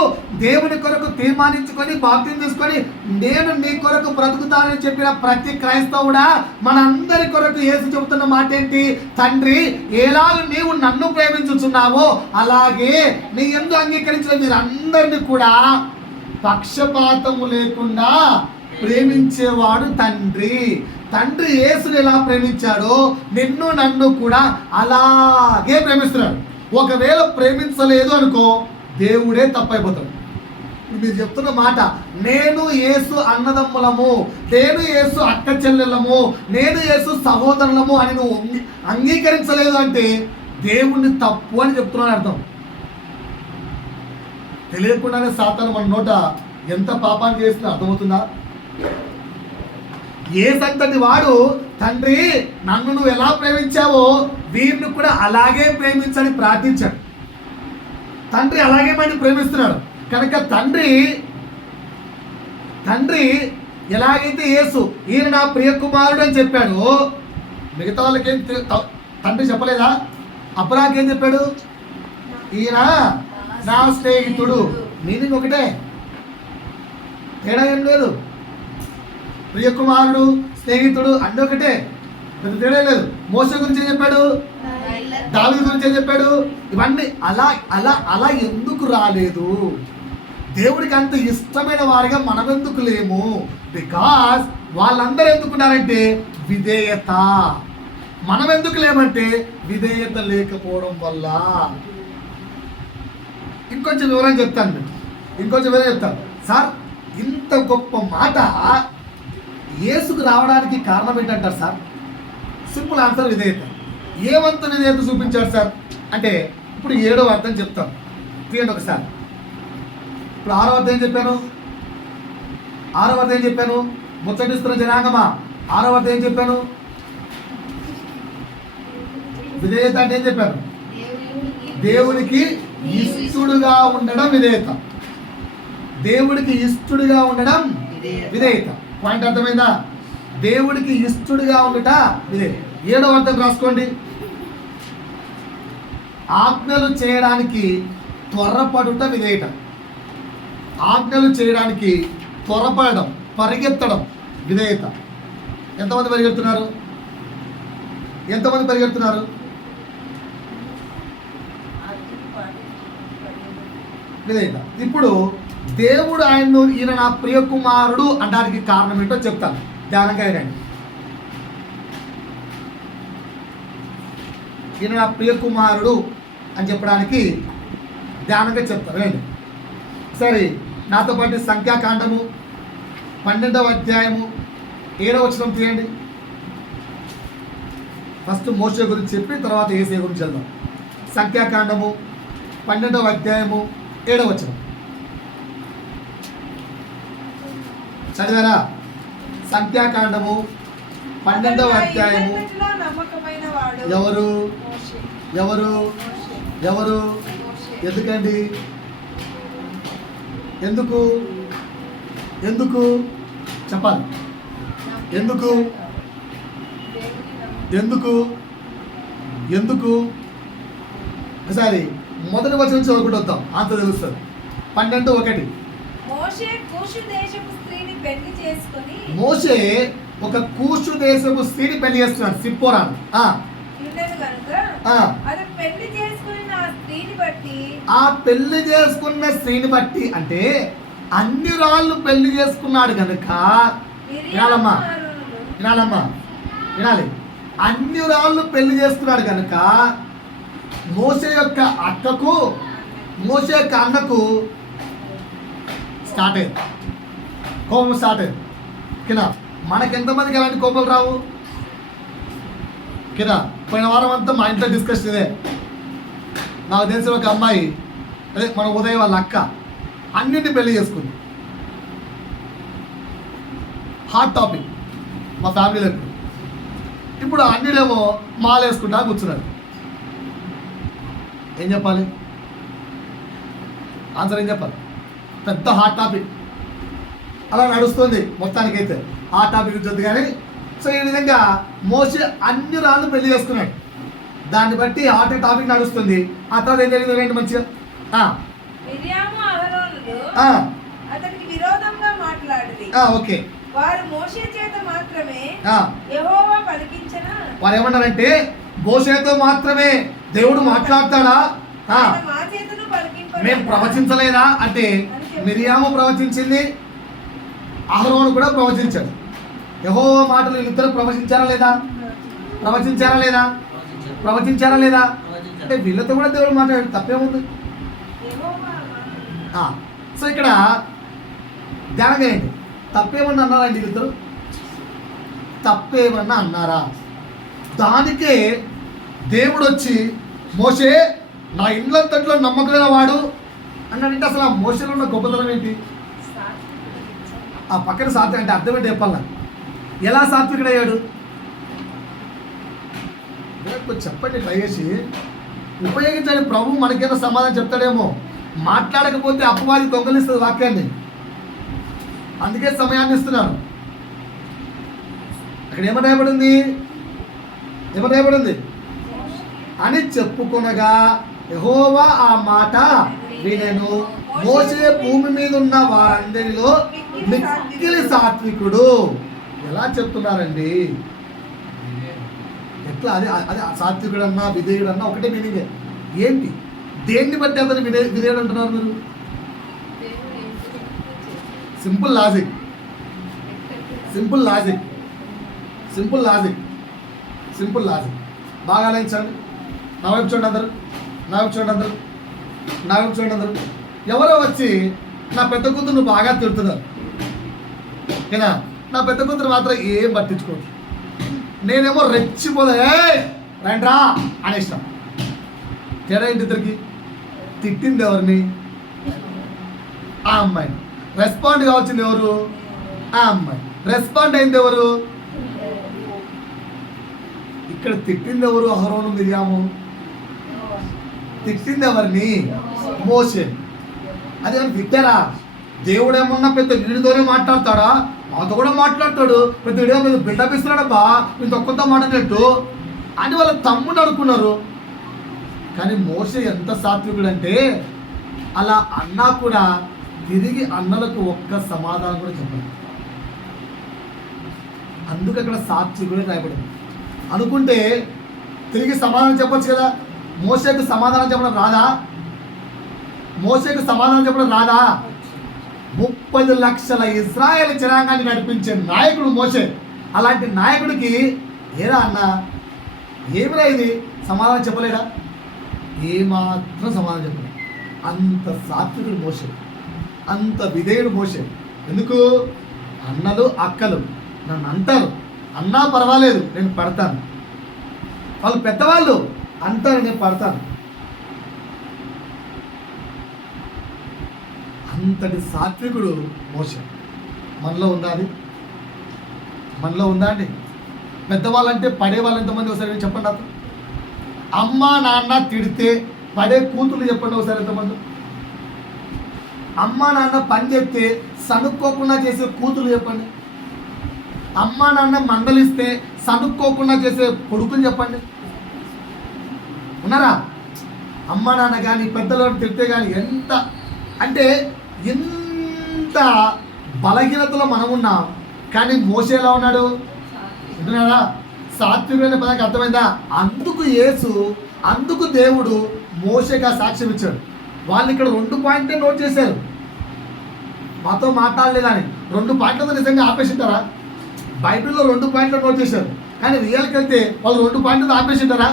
దేవుని కొరకు తీర్మానించుకొని బాప్తిజం తీసుకొని నేను నీ కొరకు బ్రతుకుతానని చెప్పిన ప్రతి క్రైస్తవుడా మనందరి కొరకు యేసు చెబుతున్న మాట ఏంటి? తండ్రి ఎలాగ నీవు నన్ను ప్రేమించుచున్నావో అలాగే నీ యందు అంగీకరించిన మీరందరినీ కూడా పక్షపాతము లేకుండా ప్రేమించేవాడు తండ్రి. తండ్రి యేసుని ఎలా ప్రేమించాడో నిన్ను నన్ను కూడా అలాగే ప్రేమిస్తున్నాడు. ఒకవేళ ప్రేమించలేదు అనుకో, దేవుడే తప్పైపోతాడు. మీరు చెప్తున్న మాట, నేను యేసు అన్నదమ్ములము, నేను యేసు అక్క చెల్లెళ్ళము, నేను యేసు సహోదరులము అని నువ్వు అంగీకరించలేదు అంటే దేవుణ్ణి తప్పు అని చెప్తున్నాను అర్థం. తెలియకుండానే సాతాను మన నోట ఎంత పాపాన్ని చేస్తుందో అర్థమవుతుందా? ఏ సంతటి వాడు తండ్రి నన్ను నువ్వు ఎలా ప్రేమించావో వీరిని కూడా అలాగే ప్రేమించని ప్రార్థించాడు. తండ్రి అలాగే మనం ప్రేమిస్తున్నాడు కనుక తండ్రి ఎలాగైతే యేసు ఈయన నా ప్రియ కుమారుడు అని చెప్పాడు, మిగతా వాళ్ళకేం తండ్రి చెప్పలేదా? అబ్రాహాం ఏం చెప్పాడు? ఈయన నా స్నేహితుడు. మీనింగ్ ఒకటే, తేడా ఏం లేదు. ప్రియ కుమారుడు స్నేహితుడు అన్నీ ఒకటే, పెద్ద తేడా లేదు. మోసే గురించి ఏం చెప్పాడు? దావీదు గురించి ఏం చెప్పాడు? ఇవన్నీ అలా అలా అలా ఎందుకు రాలేదు? దేవుడికి అంత ఇష్టమైన వారిగా మనం ఎందుకు లేము? బికాస్ వాళ్ళందరూ ఎందుకున్నారంటే విధేయత. మనం ఎందుకు లేమంటే విధేయత లేకపోవడం వల్ల. ఇంకొంచెం వివరం చెప్తాను మీకు, ఇంకొంచెం వివరం చెప్తాను. సార్ ఇంత గొప్ప మాట యేసుకు రావడానికి కారణం ఏంటంటారు సార్? సింపుల్ ఆన్సర్, విధేయత. ఏ వంతు విధేయత చూపించాడు సార్ అంటే ఇప్పుడు 7వ అర్థం చెప్తాను, తీయండి ఒకసారి. ఇప్పుడు 6వ అర్థం ఏం చెప్పాను? 6వ అర్థం ఏం చెప్పాను? ముచ్చటిస్తున్న జనాంగమా, 6వ అర్థం ఏం చెప్పాను? విధేయత అంటే ఏం చెప్పాను? దేవునికి ఇష్టడుగా ఉండడం విధేయత. దేవుడికి ఇష్టడుగా ఉండడం విధేయత. పాయింట్ అర్థమైందా? దేవుడికి ఇష్టడుగా ఉండట విధేయత. 7వ అర్థం రాసుకోండి. ఆజ్ఞలు చేయడానికి త్వరపడుట విధేయత. ఆజ్ఞలు చేయడానికి త్వరపడడం, పరిగెత్తడం విధేయత. ఎంతమంది పరిగెడుతున్నారు? ఎంతమంది పరిగెడుతున్నారు? విధేయత. ఇప్పుడు దేవుడు ఆయన్ను ఈయన నా ప్రియ కుమారుడు అనడానికి కారణం ఏంటో చెప్తాను, ధ్యానంగా వినండి. ఈయన నా ప్రియ కుమారుడు అని చెప్పడానికి ధ్యానంగా చెప్తాను, వినండి. సరే, నాతో పాటు సంఖ్యాకాండము 12వ అధ్యాయము 7వ వచనం తీయండి. ఫస్ట్ మోషే గురించి చెప్పి తర్వాత యేసే గురించి వెళ్దాం. సంఖ్యాకాండము 12వ అధ్యాయము 7వ వచనం చదివారా? సంఖ్యాకాండము 12వ అధ్యాయము. ఎవరు ఎవరు ఎవరు? ఎందుకండి? ఎందుకు ఎందుకు చెప్పాలి? ఎందుకు ఎందుకు ఎందుకు ఒకసారి మొదటి వచనం చదువుకుంటూ వద్దాం, అంత తెలుస్తుంది. 12:1. మోషే కూషు దేశపు స్త్రీని పెళ్లి చేసుకొని, మోషే ఒక కూషు దేశపు స్త్రీని పెళ్లి చేస్తున్నాడు, సిప్పోరాను. ఉండేది కనుక అది పెళ్లి చేసుకున్న ఆ స్త్రీని బట్టి, ఆ పెళ్లి చేసుకున్న స్త్రీని బట్టి అంటే అన్ని రాళ్ళు పెళ్లి చేసుకున్నాడు కనుక, వినాలమ్మా వినాలమ్మా వినాలి, అన్ని రాళ్ళు పెళ్లి చేసుకున్నాడు కనుక మోషే యొక్క అక్కకు, మోషే యొక్క అన్నకు స్టార్ట్ అయింది, కోపం స్టార్ట్ అయింది. కింద మనకెంతమందికి ఎలాంటి కోపాలు రావు? కింద పోయిన వారం అంతా మా ఇంట్లో డిస్కషన్ ఇదే. నాకు తెలిసిన ఒక అమ్మాయి, అదే మన ఉదయం వాళ్ళ అక్క, అన్నింటినీ పెళ్లి చేసుకుంది. హాట్ టాపిక్ మా ఫ్యామిలీలో. ఇప్పుడు అన్నిడేమో మాల వేసుకుంటా కూర్చున్నాడు. ఏం చెప్పాలి? ఆన్సర్ ఏం చెప్పాలి? పెద్ద హాట్ టాపిక్ అలా నడుస్తుంది మొత్తానికైతే. ఆ టాపిక్ వచ్చేది కానీ. సో ఈ విధంగా మోషే అన్ని రాళ్ళు పెళ్లి చేసుకున్నాడు. దాన్ని బట్టి హాట్ టాపిక్ నడుస్తుంది. ఆ తర్వాత ఏం జరిగింది ఏంటి మంచిగా? అతనికి విరోధంగా మాట్లాడింది. ఓకే, వారు మోషే చేత మాత్రమే యెహోవా పలికించెనా? వారు ఏమన్నారంటే మోషేతో మాత్రమే దేవుడు మాట్లాడతాడా? మేము ప్రవచించలేదా అంటే మిరియాము ప్రవచించింది, అహరోను కూడా ప్రవచించాడు. యెహోవా మాటలు వీళ్ళిద్దరూ ప్రవచించారా లేదా? ప్రవచించారా లేదా? ప్రవచించారా లేదా? అంటే వీళ్ళతో కూడా దేవుడు మాట్లాడాడు, తప్పేముంది? సో ఇక్కడ ధ్యానంగా ఏంటి, తప్పేమన్నా అన్నారా అండి వీళ్ళిద్దరు? తప్పేమన్నా అన్నారా? దానికే దేవుడు వచ్చి మోషే నా ఇండ్లంతట్లో నమ్మకమైన వాడు అన్నాడంటే అసలు ఆ మోషేలో ఉన్న గొప్పతనం ఏంటి? ఆ పక్కన సాత్విక అంటే అర్థం ఏంటి చెప్పాల? ఎలా సాత్వికుడయ్యాడు? చెప్పండి, ట్రై చేసి ఉపయోగించండి. ప్రభు మనకేదో సమాధానం చెప్తాడేమో. మాట్లాడకపోతే అపవాది దొంగలిస్తుంది వాక్యాన్ని. అందుకే సమయాన్ని ఇస్తున్నాను. అక్కడ ఏమరాయబడింది? ఏమరాయబడింది అని చెప్పుకొనగా యెహోవా ఆ మాట వినెను. మోషే భూమి మీద ఉన్న వారందరిలో మిక్కిలి సాత్వికుడు. ఎలా చెప్తున్నారండి? ఎట్లా? అదే అదే సాత్వికుడు అన్నా విధేయుడు అన్నా ఒకటే మీనింగే. ఏంటి? దేన్ని బట్టి అతను విధేయుడు అంటున్నారు మీరు? Simple logic, simple logic, simple logic. Simple logic. బాగా ఆలోచించండి. నా వైపు చూడండి అందరు, నా వైపు చూడండి అందరు, నా వైపు చూడండి అందరు. ఎవరో వచ్చి నా పెద్ద కూతురు బాగా తిడుతున్నారు ఏనా, నా పెద్ద కూతురు మాత్రం ఏం పట్టించుకోదు. నేనేమో రెచ్చిపోదా రండ్రా అనేసిన. తేడా ఏంటి ఇద్దరికి? తిట్టింది ఎవరిని? ఆ అమ్మాయిని. రెస్పాండ్ కావాల్సింది ఎవరు? ఆ అమ్మాయి. రెస్పాండ్ అయింది ఎవరు? ఇక్కడ తిట్టింది ఎవరు? అహరోను మిరియాము. తిట్టింది ఎవరిని? మోషే. అది కానీ తిట్టారా? దేవుడు ఏమన్నా పెద్ద వీడితోనే మాట్లాడతాడా? మాతో కూడా మాట్లాడతాడు. పెద్ద వీడియో మీద బిల్డప్ ఇస్తున్నాడబ్బా, ఇంత ఒక్కొక్క మాట్లాడినట్టు అని వాళ్ళ తమ్ముడు అనుకున్నారు. కానీ మోషే ఎంత సాత్వికుడు అంటే అలా అన్నా కూడా తిరిగి అన్నలకు ఒక్క సమాధానం కూడా చెప్పాలి. అందుకు అక్కడ సాత్వికుడే రాయబడింది. అనుకుంటే తిరిగి సమాధానం చెప్పొచ్చు కదా. మోషేకు సమాధానం చెప్పడం రాదా? మోషేకు సమాధానం చెప్పడం రాదా? 30 లక్షల ఇజ్రాయేల్ జనాంగాన్ని నడిపించే నాయకుడు మోషే. అలాంటి నాయకుడికి ఏరా అన్న ఏమిరా ఇది సమాధానం చెప్పలేడా? ఏమాత్రం సమాధానం చెప్పలేదు. అంత సాత్వికుడు మోషే, అంత విధేయుడు మోషే. ఎందుకు? అన్నలు అక్కలు నన్ను అంటారు, అన్నా పర్వాలేదు నేను పడతాను, వాళ్ళు పెద్దవాళ్ళు అంటారు నేను పడతాను. అంతటి సాత్వికుడు మోషే. మనలో ఉందా అది? మనలో ఉందా అండి? పెద్దవాళ్ళంటే పడేవాళ్ళు ఎంతమంది? ఒకసారి చెప్పండి నాకు. అమ్మ నాన్న తిడితే పడే కూతురు చెప్పండి ఒకసారి ఎంతమంది? అమ్మ నాన్న పని చెప్తే సనుక్కోకుండా చేసే కూతురు చెప్పండి. అమ్మ నాన్న మందలిస్తే సనుక్కోకుండా చేసే కొడుకులు చెప్పండి. ఉన్నారా? అమ్మ నాన్న కానీ పెద్దలను తిడితే కానీ ఎంత అంటే ఎంత బలహీనతలో మనం ఉన్నాం. కానీ మోషే ఎలా ఉన్నాడు? వింటున్నారా? సాత్వికుడైన పదానికి అర్థమైందా? అందుకు యేసు, అందుకు దేవుడు మోషేగా సాక్ష్యం ఇచ్చాడు. వాళ్ళు ఇక్కడ 2 పాయింట్లే నోట్ చేశారు. మాతో మాట్లాడలేదని 2 పాయింట్లతో నిజంగా ఆపేసింటారా? బైబిల్లో 2 పాయింట్లు నోట్ చేశారు. కానీ రియల్కి వెళ్తే వాళ్ళు 2 పాయింట్లతో ఆపేసింటారా?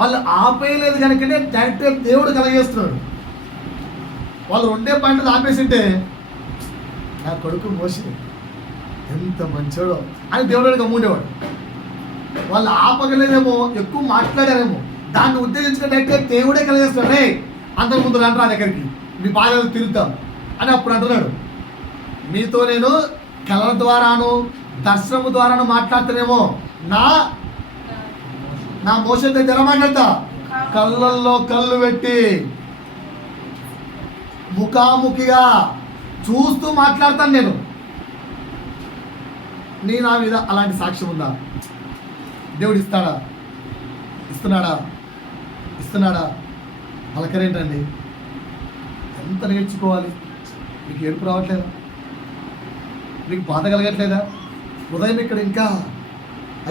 వాళ్ళు ఆపేయలేదు కనుకనే డైరెక్ట్గా దేవుడు కలగజేస్తున్నాడు. వాళ్ళు 2 పాయింట్లు ఆపేసింటే నా కొడుకు మోషే ఎంత మంచోడో అని దేవుడు గమ్ముండేవాడు. వాళ్ళు ఆపగలేదేమో, ఎక్కువ మాట్లాడారేమో, దాన్ని ఉద్దేశించుకున్నట్టే దేవుడే కలిగేస్తాడు. రే అందరి ముందు రండి, రా దగ్గరికి, మీ బాధలు తిరుగుతాం అని అప్పుడు అంటున్నాడు. మీతో నేను కళల ద్వారాను దర్శనము ద్వారాను మాట్లాడుతానేమో, నా మోషే దగ్గర మాట్లాడతా కళ్ళల్లో కళ్ళు పెట్టి ముఖాముఖిగా చూస్తూ మాట్లాడతాను నేను. నీ నా మీద అలాంటి సాక్ష్యం ఉందా? దేవుడు ఇస్తాడా? ఇస్తున్నాడా? పలకరేంటండి? ఎంత నేర్చుకోవాలి? మీకు ఏడుపు రావట్లేదా? మీకు బాధ కలగట్లేదా? ఉదయం ఇక్కడ ఇంకా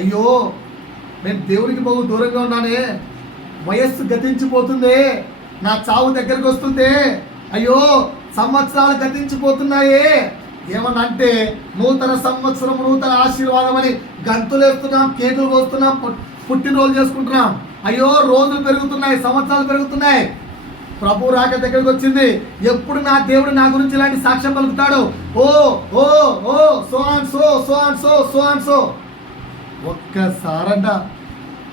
అయ్యో నేను దేవునికి బహు దూరంగా ఉన్నానే, వయస్సు గతించిపోతుందే, నా చావు దగ్గరకు వస్తుందే, అయ్యో సంవత్సరాలు గతించిపోతున్నాయే, ఏమన్నా అంటే నూతన సంవత్సరం నూతన ఆశీర్వాదం అని గంతులు వేస్తున్నాం, కేకులు కోస్తున్నాం, పుట్టినరోజు చేసుకుంటున్నాం. అయ్యో రోజులు పెరుగుతున్నాయి, సంవత్సరాలు పెరుగుతున్నాయి, ప్రభు రాక దగ్గరికి వచ్చింది. ఎప్పుడు నా దేవుడు నా గురించి ఇలాంటి సాక్ష్యం పలుకుతాడు? ఓ ఓ ఓ so and so so and so so and so. ఒక్కసారంట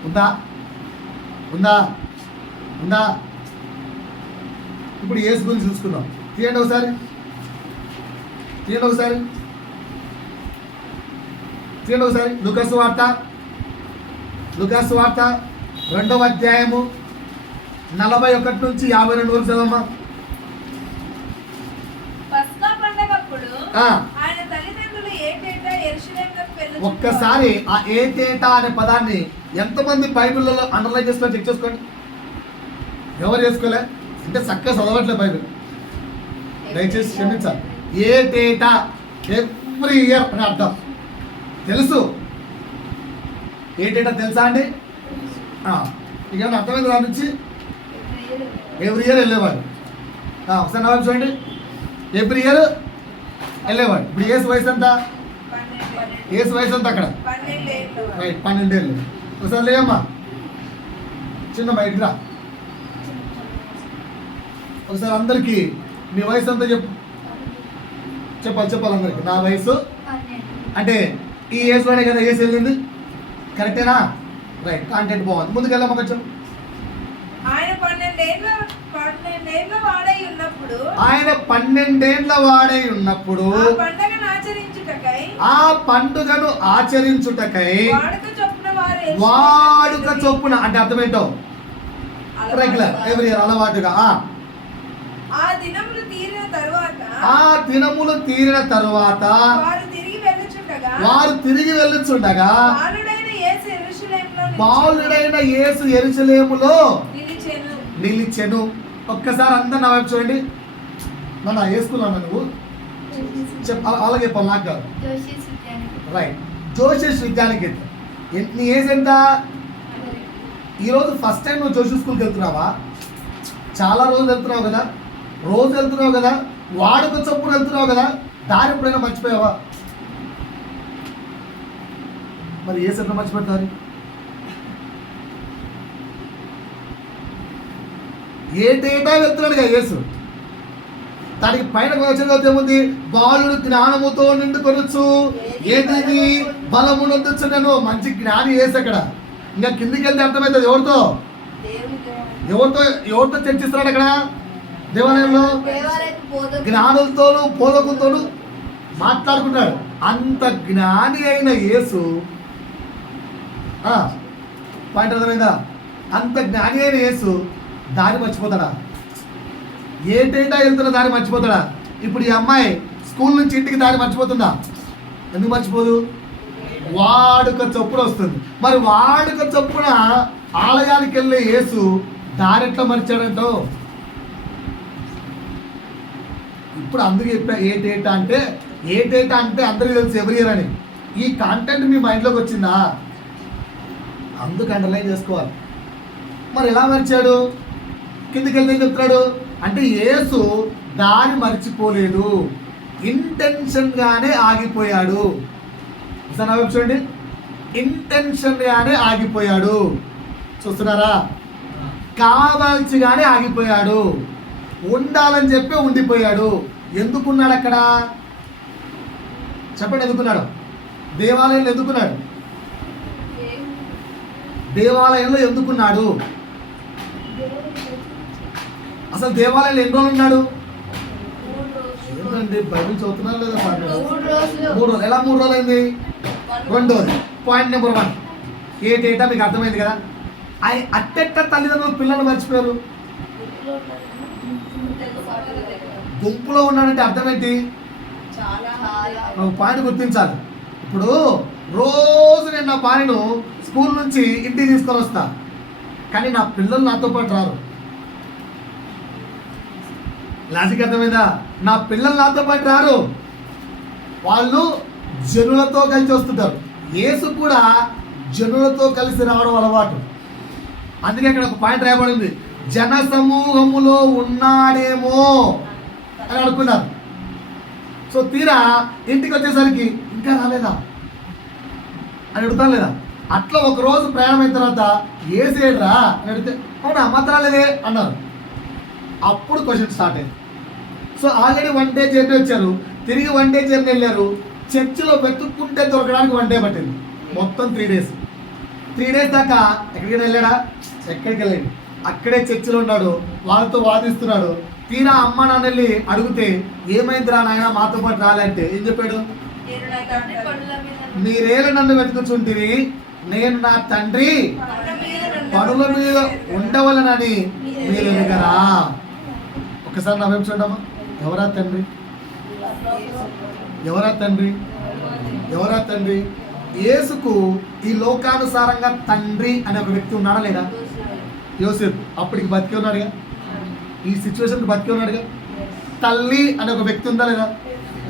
ఉందా? ఉందా? ఉందా? ఇప్పుడు యేసు గురించి చూసుకుందాం. తీయండి ఒకసారి, తీయండి ఒకసారి, తీయండి ఒకసారి. లూకాసు వార్త 2వ అధ్యాయము 41 నుంచి 52 వరకు చదవమ్మా. పస్కా పండగప్పుడు ఆయన తల్లిదండ్రులు ఏటేటా యెరూషలేముకు వెళ్ళుచుండేవారు. ఒక్కసారి ఆ ఏటేటా అనే పదాన్ని ఎంతమంది బైబిల్లో అండర్లైన్ చేసుకొని చెక్ చేసుకోండి. ఎవరు చేసుకోలే అంటే చక్కగా చదవట్లే బైబిల్, దయచేసి క్షమించాలి. ఏటేటా ఎవ్రీ ఇయర్ అని అర్థం తెలుసు. ఏటేటా తెలుసా అండి? ఇక అర్థమైంది. దాని నుంచి ఎవ్రీ ఇయర్ వెళ్ళేవాడు. ఒకసారి నా చూడండి, ఎవ్రీ ఇయర్ వెళ్ళేవాడు. ఇప్పుడు ఏసు వయసు ఎంత? 12. యేసు వయసు ఎంత అక్కడ? 12 ఏళ్ళు. రైట్, 12 ఏళ్ళు. ఒకసారి లేమ్మా, చిన్న బయటికి రా. ఒకసారి అందరికి మీ వయసు అంతా చెప్పాలి అందరికి. నా వయసు అంటే ఈ ఏజ్లోనే కదా ఏసు వెళ్ళింది, కరెక్టేనా? రైట్, కాంటెంట్ బాగుంది. ముందుకెళ్ళామా కొంచెం. ఆయన 12 ఏళ్ళ వాడై ఉన్నప్పుడు ఆయన 12 ఏళ్ల వాడై ఉన్నప్పుడు ఆ పండుగను ఆచరించుటకై వాడుక చొప్పున అంటే అర్థమేంటో? రెగ్యులర్, ఎవ్రీ ఇయర్, అలవాటుగా. ఆ దినములు తీరిన తరువాత వారు తిరిగి వెళ్ళుచుండగా బాలుడైన యేసు యెరూషలేములో నిలిచెను. ఒక్కసారి అందరు నా వైపు చూడండి. మన వేసుకున్నాను నువ్వు అలాగే చెప్పాలి, నాకు కాదు. రైట్, జోషిష్ విద్యానికేతన్. నీ ఏజ్ ఎంత? ఈరోజు ఫస్ట్ టైం నువ్వు జోషి స్కూల్కి వెళ్తున్నావా? చాలా రోజులు వెళ్తున్నావు కదా, రోజు వెళ్తున్నావు కదా, వాడుక చొప్పున వెళ్తున్నావు కదా, దారి ఎప్పుడైనా మర్చిపోయావా? మరి ఏ సెంటర్ మర్చిపెడతారు? ఏటేటా వెళ్తున్నాడుగా యేసు. దానికి పైన వచనం ఏముంది? బాలుడు జ్ఞానముతో నిండుకొనొచ్చు, ఏది బలమునొందుచున్నను. మంచి జ్ఞాని యేసు అక్కడ. ఇంకా కిందికి వెళ్తే అర్థమవుతుంది. ఎవరితో చర్చిస్తున్నాడు అక్కడ దేవాలయంలో? జ్ఞానులతోనూ బోధకులతోనూ మాట్లాడుకుంటాడు. అంత జ్ఞాని అయిన యేసు పాయింట్ అర్థమైందా? అంత జ్ఞాని అయిన యేసు దారి మర్చిపోతాడా? ఏటేటా వెళ్తున్న దారి మర్చిపోతాడా? ఇప్పుడు ఈ అమ్మాయి స్కూల్ నుంచి ఇంటికి దారి మర్చిపోతుందా? ఎందుకు మర్చిపోదు? వాడుక చొప్పున వస్తుంది. మరి వాడుక చొప్పున ఆలయానికి వెళ్ళే యేసు దారి ఎట్లా మర్చాడంటో ఇప్పుడు అందరికీ చెప్పా. ఏటేటా అంటే అందరికీ తెలుసు ఎవ్రీ ఇయర్ అని. ఈ కాంటెంట్ మీ మైండ్లోకి వచ్చిందా? అందుకు అండర్లైన్ చేసుకోవాలి. మరి ఎలా మర్చాడు? కిందికి వెళ్తే చెప్తున్నాడు అంటే యేసు దారి మర్చిపోలేదు, ఇంటెన్షన్గానే ఆగిపోయాడు. చూడండి, ఇంటెన్షన్గానే ఆగిపోయాడు. చూస్తున్నారా? కావాల్సిగానే ఆగిపోయాడు, ఉండాలని చెప్పి ఉండిపోయాడు. ఎందుకున్నాడు అక్కడ? చెప్పండి, ఎందుకున్నాడు? దేవాలయంలో ఎందుకున్నాడు? దేవాలయంలో ఎందుకున్నాడు? అసలు దేవాలయంలో ఎన్ని రోజులు ఉన్నాడు? ఏంటండి బైబిల్ చదువుతున్నారు లేదా? 3 రోజులు. ఎలా 3 రోజులు అయింది? రెండోది పాయింట్ నెంబర్ 1. ఏటేటా మీకు అర్థమైంది కదా? అట్టెట్ట తల్లిదండ్రులు పిల్లలు మర్చిపోయారు? గుంపులో ఉన్నాడంటే అర్థం ఏంటి? పాయింట్ గుర్తించాలి. ఇప్పుడు రోజు నేను నా భార్యను స్కూల్ నుంచి ఇంటికి తీసుకొని వస్తా, కానీ నా పిల్లలు నాతో పాటు రారు. లాజిక్ అర్థమైందా? నా పిల్లలు నాతో పాటు రారు, వాళ్ళు జనులతో కలిసి వస్తుంటారు. యేసు కూడా జనులతో కలిసి రావడం అలవాటు. అందుకే అక్కడ ఒక పాయింట్ రాయబడింది, జన సమూహములో ఉన్నాడేమో అని అనుకున్నారు. సో తీరా ఇంటికి వచ్చేసరికి ఇంకా రాలేదా అని అడుగుతాను లేదా? అట్లా ఒక రోజు ప్రయాణం అయిన తర్వాత ఏసేడ్రా అని అడిగితే అవునా అమ్మ రాలేదే అన్నారు. అప్పుడు క్వశ్చన్ స్టార్ట్ అయింది. సో ఆల్రెడీ 1 డే జర్నీ వచ్చారు, తిరిగి 1 డే జర్నీ వెళ్ళారు. చర్చిలో వెతుక్కుంటే దొరకడానికి 1 డే పట్టింది. మొత్తం 3 డేస్. 3 డేస్ దాకా ఎక్కడికి వెళ్ళాడా? ఎక్కడికి వెళ్ళండి, అక్కడే చర్చిలో ఉన్నాడు, వాళ్ళతో వాదిస్తున్నాడు. తీరా అమ్మ నాన్న వెళ్ళి అడిగితే ఏమైందిరా నాయన మాతో పాటు రాలంటే ఏం చెప్పాడు? మీరేళ్ళు నన్ను వెతుకుచుంటివి, నేను నా తండ్రి పనుల మీద ఉండవలనని మీరు ఎరగరా? ఒకసారి నా వైపు చూడమ్మా. ఎవరా తండ్రి? ఎవరా తండ్రి? ఎవరా తండ్రి? యేసుకు ఈ లోకానుసారంగా తండ్రి అనే ఒక వ్యక్తి ఉన్నాడా లేదా? యోసేపు అప్పటికి బతికి ఉన్నాడుగా, ఈ సిచ్యువేషన్కి బతికి ఉన్నాడుగా. తల్లి అనే ఒక వ్యక్తి ఉందా లేదా?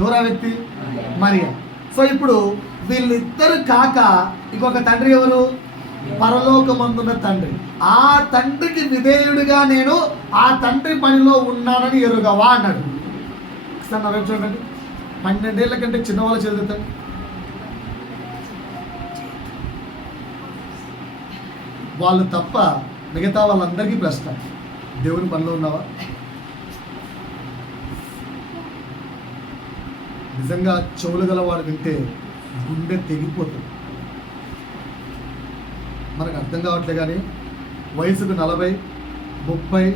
ఎవరా వ్యక్తి? మరియా. సో ఇప్పుడు వీళ్ళిద్దరు కాక ఇంకొక తండ్రి ఎవరు? పరలోకమందున్న తండ్రి. ఆ తండ్రికి విధేయుడిగా నేను ఆ తండ్రి పనిలో ఉన్నానని ఎరుగవా అన్నాడు. ఒకసారి నా వైపు చూడండి. 12 ఏళ్ల కంటే చిన్నవాళ్ళు చదువుతారు. వాళ్ళు తప్ప మిగతా వాళ్ళందరికీ ప్రశ్న, దేవుని పనిలో ఉన్నావా? నిజంగా చెవులు గలవాడు వింటే గుండె తెగిపోతుంది. మనకు అర్థం కావట్లే కానీ వయసుకు 40, 30,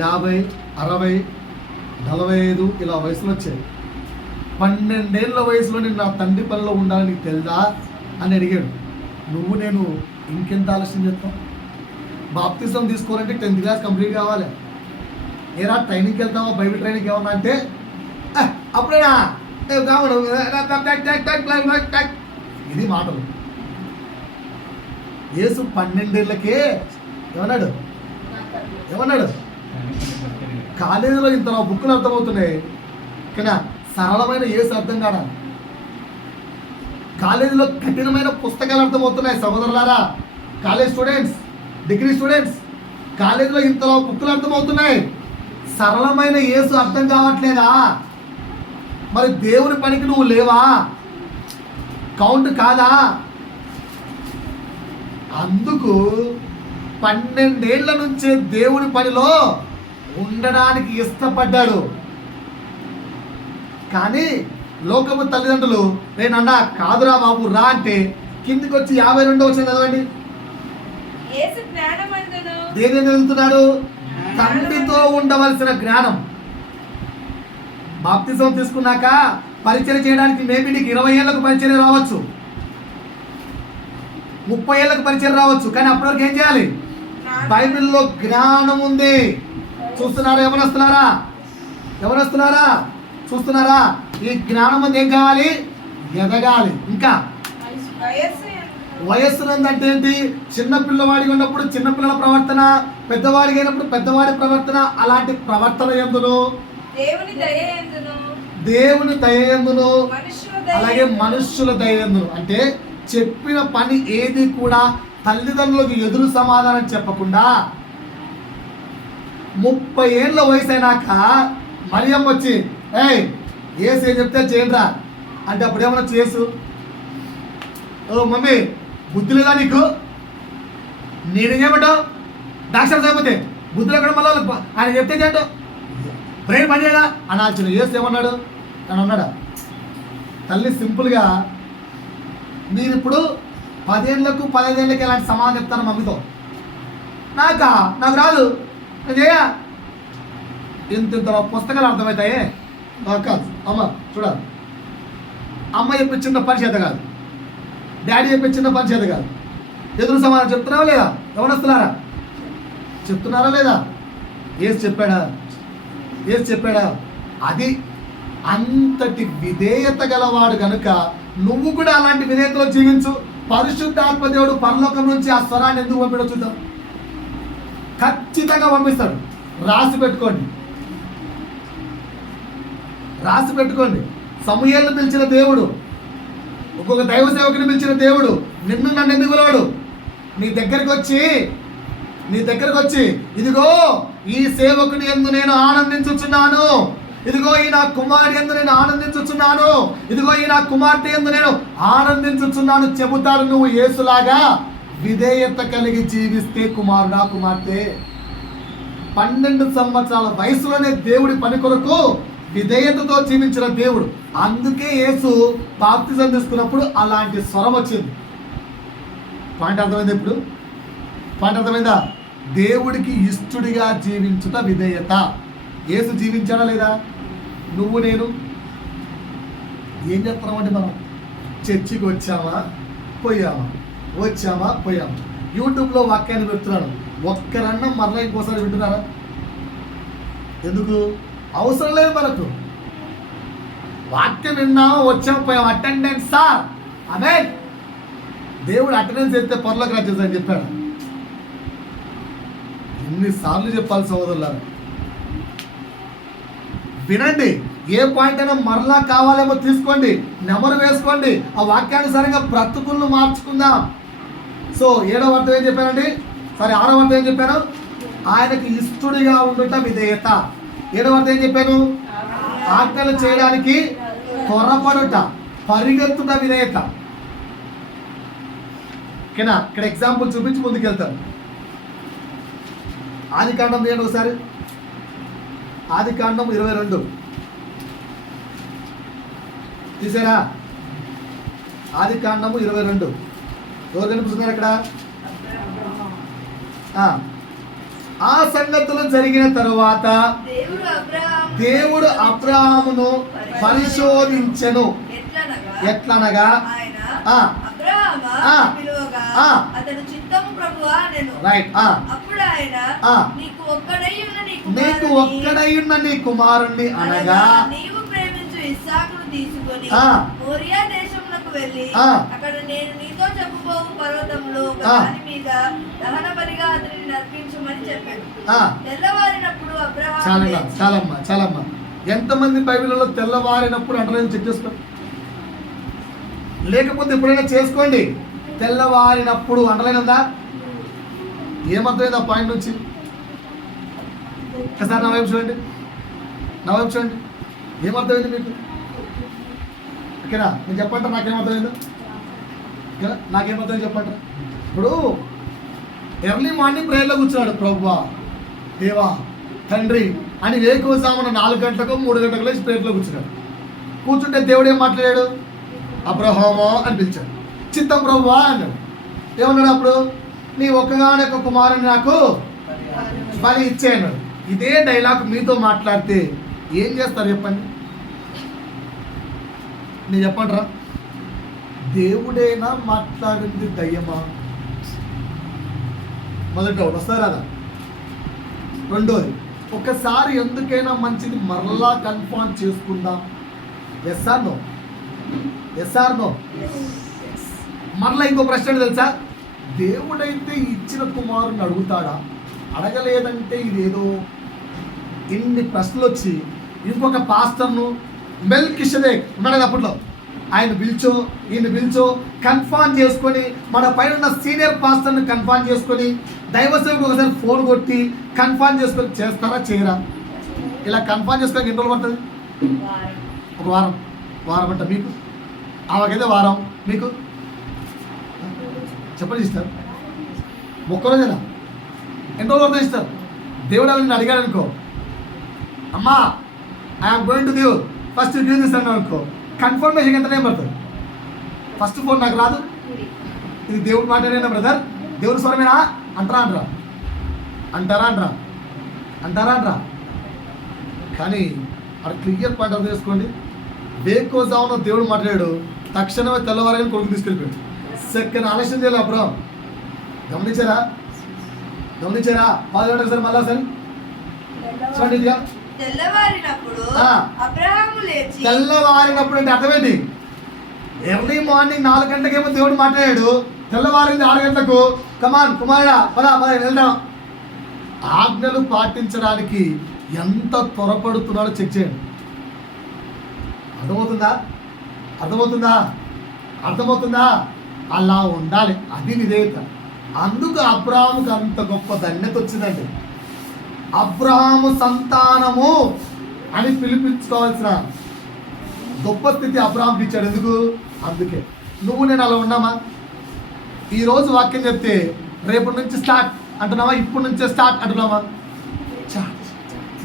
50, 60, 45 ఇలా వయసులో వచ్చాయి. 12 ఏళ్ళ వయసులో నేను నా తండ్రి పనిలో ఉండాలని నీకు తెలుదా అని అడిగాడు. నువ్వు నేను ఇంకెంత ఆలస్యం చేస్తాం? బాప్తిజం తీసుకోవాలంటే 10th క్లాస్ కంప్లీట్ కావాలి. ఏరా ట్రైనింగ్కి వెళ్తావా, బైబిల్ ట్రైనింగ్ ఏమన్నా అంటే అప్పుడేనా కావడం, ఇది మాటలు. యేసు 12 ఏళ్ళకే ఏమన్నాడు? కాలేజీలో ఇంత బుక్కులు అర్థమవుతున్నాయి కానీ సరళమైన యేసు అర్థం కాదా? కాలేజీలో కఠినమైన పుస్తకాలు అర్థమవుతున్నాయి సహోదరులారా. కాలేజ్ స్టూడెంట్స్, డిగ్రీ స్టూడెంట్స్, కాలేజీలో ఇంతలో బుక్కులు అర్థమవుతున్నాయి, సరళమైన యేసు అర్థం కావట్లేదా? మరి దేవుని పనికి నువ్వు లేవా? కౌంట్ కాదా? అందుకు 12 ఏళ్ల నుంచే దేవుని పనిలో ఉండడానికి ఇష్టపడ్డాడు. కానీ లోకము తల్లిదండ్రులు నేనన్నా కాదురా బాబు రా అంటే కిందికి వచ్చి 52 వచ్చింది చదవండి. దేని వెళ్తున్నాడు? తండ్రితో ఉండవలసిన జ్ఞానం. బాప్తిజం తీసుకున్నాక పరిచయం చేయడానికి మేబీ నీకు 20 ఏళ్ళకు పరిచయం రావచ్చు, 30 ఏళ్ళకు పరిచయం రావచ్చు, కానీ అప్పటివరకు ఏం చేయాలి? బైబిల్లో జ్ఞానం ఉంది. చూస్తున్నారా? ఎవరొస్తున్నారా? చూస్తున్నారా? ఈ జ్ఞానం అంతా ఏం కావాలి? ఎదగాలి. ఇంకా వయస్సు అంటే ఏంటి? చిన్న పిల్లవాడిగా ఉన్నప్పుడు చిన్నపిల్లల ప్రవర్తన, పెద్దవాడిగా అయినప్పుడు పెద్దవాడి ప్రవర్తన, అలాంటి ప్రవర్తన ఎందును? దేవుని దయ ఎందును, అలాగే మనుష్యుల దయ ఎందును. అంటే చెప్పిన పని ఏది కూడా తల్లిదండ్రులకు ఎదురు సమాధానం చెప్పకుండా 30 ఏళ్ళ వయసు అయినాక మరియమ్మ వచ్చి ఏసు ఏం చెప్తే చేయండిరా అంటే అప్పుడు ఏమన్నా చేసు? ఓ మమ్మీ బుద్ధి లేదా నీకు? నేనేమంటావు? డాక్టర్ అయిపోతే బుద్ధులు ఎక్కడ మళ్ళీ ఆయన చెప్తే చేయండి, బ్రెయిన్ పని చేయడా అనాల్సిన ఏసు ఏమన్నాడు అని అన్నాడా? తల్లి సింపుల్గా మీరు ఇప్పుడు 10 ఏళ్ళకు 15 ఏళ్ళకి ఇలాంటి సమాధానం చెప్తాను మమ్మీతో. నాకు రాదు, నేను చేయ. ఇంత పుస్తకాలు అర్థమవుతాయే నాకు కాదు. అమ్మ చూడాలి, అమ్మ చెప్పే చిన్న పని చేత కాదు, డాడీ చెప్పే చిన్న పని చేత కాదు. ఎదురు సమాధానం చెప్తున్నావా లేదా? చెప్తున్నారా లేదా? ఏసు చెప్పాడా? అది అంతటి విధేయత గలవాడు కనుక నువ్వు కూడా అలాంటి విధేయతలో జీవించు. పరిశుద్ధాత్మ దేవుడు పరలోకం నుంచి ఆ స్వరాన్ని ఎందుకు పంపిడో చూద్దాం. ఖచ్చితంగా పంపిస్తాడు. రాసి పెట్టుకోండి. సమూయేలును పిలిచిన దేవుడు, ఒక్కొక్క దైవ సేవకుని పిలిచిన దేవుడు నిన్ను నన్ను ఎందుకు పిలవాడు? నీ దగ్గరికి వచ్చి ఇదిగో ఈ సేవకుని యందు నేను ఆనందించుచున్నాను, ఇదిగో ఈ నా కుమారుడి యందు నేను ఆనందించుచున్నాను, ఇదిగో ఈ నా కుమార్తె యందు నేను ఆనందించుచున్నాను చెబుతారు. నువ్వు యేసులాగా విధేయత కలిగి జీవిస్తే కుమారుడా, కుమార్తె. 12 సంవత్సరాల వయసులోనే దేవుడి పని కొరకు విధేయతతో జీవించిన దేవుడు. అందుకే యేసు బాప్తిజం తీసుకున్నప్పుడు అలాంటి స్వరం వచ్చింది. పాయింట్ అర్థమైంది? ఇప్పుడు పాయింట్ అర్థమైందా? దేవుడికి ఇష్టడిగా జీవించుట విధేయత. యేసు జీవించాడా లేదా? నువ్వు నేను ఏం చెప్తున్నామంటే మనం చర్చికి వచ్చామా పోయామా. యూట్యూబ్లో వాక్యాన్ని పెడుతున్నాను, ఒక్కరన్నా మరలా ఇంకోసారి వింటున్నారా? ఎందుకు? అవసరం లేదు మనకు. వాక్యం విన్నామా, వచ్చాం, పోయాం, అటెండెన్స్ సార్. ఆమె దేవుడు అటెండెన్స్ ఎత్తే పరలోకి రాజేదని చెప్పాడు. ఎన్నిసార్లు చెప్పాలి సోదరులారా? వినండి. ఏ పాయింట్ అయినా మరలా కావాలేమో తీసుకోండి, నెమరు వేసుకోండి, ఆ వాక్యానుసారంగా బ్రతుకులను మార్చుకుందాం. సో 7వ అర్థం ఏం చెప్పానండి? 6వ అర్థం ఏం చెప్పాను? ఆయనకి ఇష్టడిగా ఉండుట విధేయత. 7వ అర్థం ఏం చెప్పాను? ఆజ్ఞలు చేయడానికి త్వరపడుట, పరిగెత్తుట విధేయత. ఓకేనా? ఇక్కడ ఎగ్జాంపుల్ చూపించి ముందుకెళ్తాను. ఆదికాండం తీయండి ఒకసారి. ఆదికాండం 22 తీసారా? ఆదికాండము 22 ఎవరు కనిపిస్తున్నారు అక్కడ? ఆ సంగతులు జరిగిన తరువాత దేవుడు అబ్రహామును పరిశోధించెను. ఎట్లనగా అతడు చిత్తము ప్రభువా నేను. రైట్. అప్పుడు ఆయన నీకు ఒక్కడైయున్న నీ కుమారుణ్ణి అనగా నీవు ప్రేమించు ఇస్సాకును తీసుకొని మోరియా దేశమునకు వెళ్ళి అక్కడ నేను నీతో చెప్పబోవు పర్వతంలో దాని మీద దహన బలిగా అతనిని నర్పించమని చెప్పాడు. తెల్లవారినప్పుడు అబ్రహాము చాలమ్మా ఎంతమంది బైబిల్లో తెల్లవారినప్పుడు అంటలేదు? చెక్ చేసుకో. లేకపోతే ఎప్పుడైనా చేసుకోండి. తెల్లవారినప్పుడు అంటలేనుందా? ఏమర్థమైంది ఆ పాయింట్ నుంచి? ఒకసారి నా వైపు చూడండి. ఏమర్థమైంది మీకు? ఓకేనా? నేను చెప్పంటారా? నాకేమర్థమైందో నాకేమర్థమైంది చెప్పంటారా? ఇప్పుడు ఎర్లీ మార్నింగ్ ప్రేయర్లో కూర్చున్నాడు. ప్రభువా, దేవా, తండ్రి అని వేకువజామున 4 గంటలకు 3 గంటలకు లేచి ప్రేయర్లో కూర్చుంటే దేవుడు ఏం మాట్లాడాడు? అబ్రహామా అని పిలిచాడు. చిత్తం ప్రభువా అన్నాడు. ఏమన్నాడు అప్పుడు? నీ ఒక్కగానొక్క కుమారుని నాకు బలి ఇచ్చేయన్నాడు. ఇదే డైలాగ్ మీతో మాట్లాడితే ఏం చేస్తారు చెప్పండి? నేను చెప్పండిరా, దేవుడేనా మాట్లాడింది దయ్యమా? మొదటి డౌట్ వస్తారా? రెండోది, ఒకసారి ఎందుకైనా మంచిది మరలా కన్ఫర్మ్ చేసుకుందాం. Yes or no? మరలా ఇంకో ప్రశ్న తెలుసా? దేవుడైతే ఇచ్చిన కుమారుని అడుగుతాడా? అడగలేదంటే ఇదేదో ఇన్ని ప్రశ్నలు వచ్చి ఇంకొక పాస్టర్ను మెల్కిషెదెక్ ఉన్నాడు కదా అప్పట్లో, ఆయన ఈయన పిలిచో కన్ఫర్మ్ చేసుకొని మన పైన ఉన్న సీనియర్ పాస్టర్ని కన్ఫర్మ్ చేసుకొని దైవసేవకు ఒకసారి ఫోన్ కొట్టి కన్ఫర్మ్ చేసుకొని చేస్తారా చేయరా? ఇలా కన్ఫర్మ్ చేసుకోవడానికి ఎన్ని రోజులు పడుతుంది? ఒక వారం అంట మీకు, ఆమెకైతే వారం, మీకు చెప్పండి ఇస్తారు. ఒక్కరోజేనా? ఎన్ని రోజులు పడుతుంది ఇస్తారు? దేవుడు నేను అడిగాడు అనుకో, అమ్మా I'm going to give first give this అన్నాను అనుకో, కన్ఫర్మేషన్ ఎంత టైం పడుతుంది? ఫస్ట్ ఫోన్ నాకు రాదు, ఇది దేవుడు మాట్లాడేనా బ్రదర్, దేవుడి స్వరమేనా అంటారా? కానీ అక్కడ క్లియర్ పాయింట్ అర్థం చేసుకోండి. వేకోజామున దేవుడు మాట్లాడాడు, తక్షణమే తెల్లవారని కొడుకు తీసుకెళ్ళిపోయాడు. సెకండ్ ఆలస్యం చేయాలి. అప్పుడు గమనించారా? సార్ మళ్ళా సార్ చూడండి. ఇదిగా తెల్లవారినప్పుడు అంటే అర్థమేంటి? ఎర్లీ మార్నింగ్ 4 గంటలకేమో దేవుడు మాట్లాడాడు, తెల్లవారింది 6 గంటలకు కమాన్ కుమారుడా పదా వెళ్దాం. ఆజ్ఞలు పాటించడానికి ఎంత త్వరపడుతున్నాడో చెక్ చేయండి. అర్థమవుతుందా? అలా ఉండాలి, అది విధేయత. అందుకు అబ్రహాముకు అంత గొప్ప ధన్యత వచ్చిందండి. అబ్రహాము సంతానము అని పిలిపించుకోవాల్సిన గొప్ప స్థితి అబ్రహాంకి ఇచ్చాడు. ఎందుకు? అందుకే నువ్వు నేను అలా ఉన్నామా? ఈరోజు వాక్యం చెప్తే రేపటి నుంచి స్టార్ట్ అంటున్నావా? ఇప్పటి నుంచే స్టార్ట్ అంటున్నావా?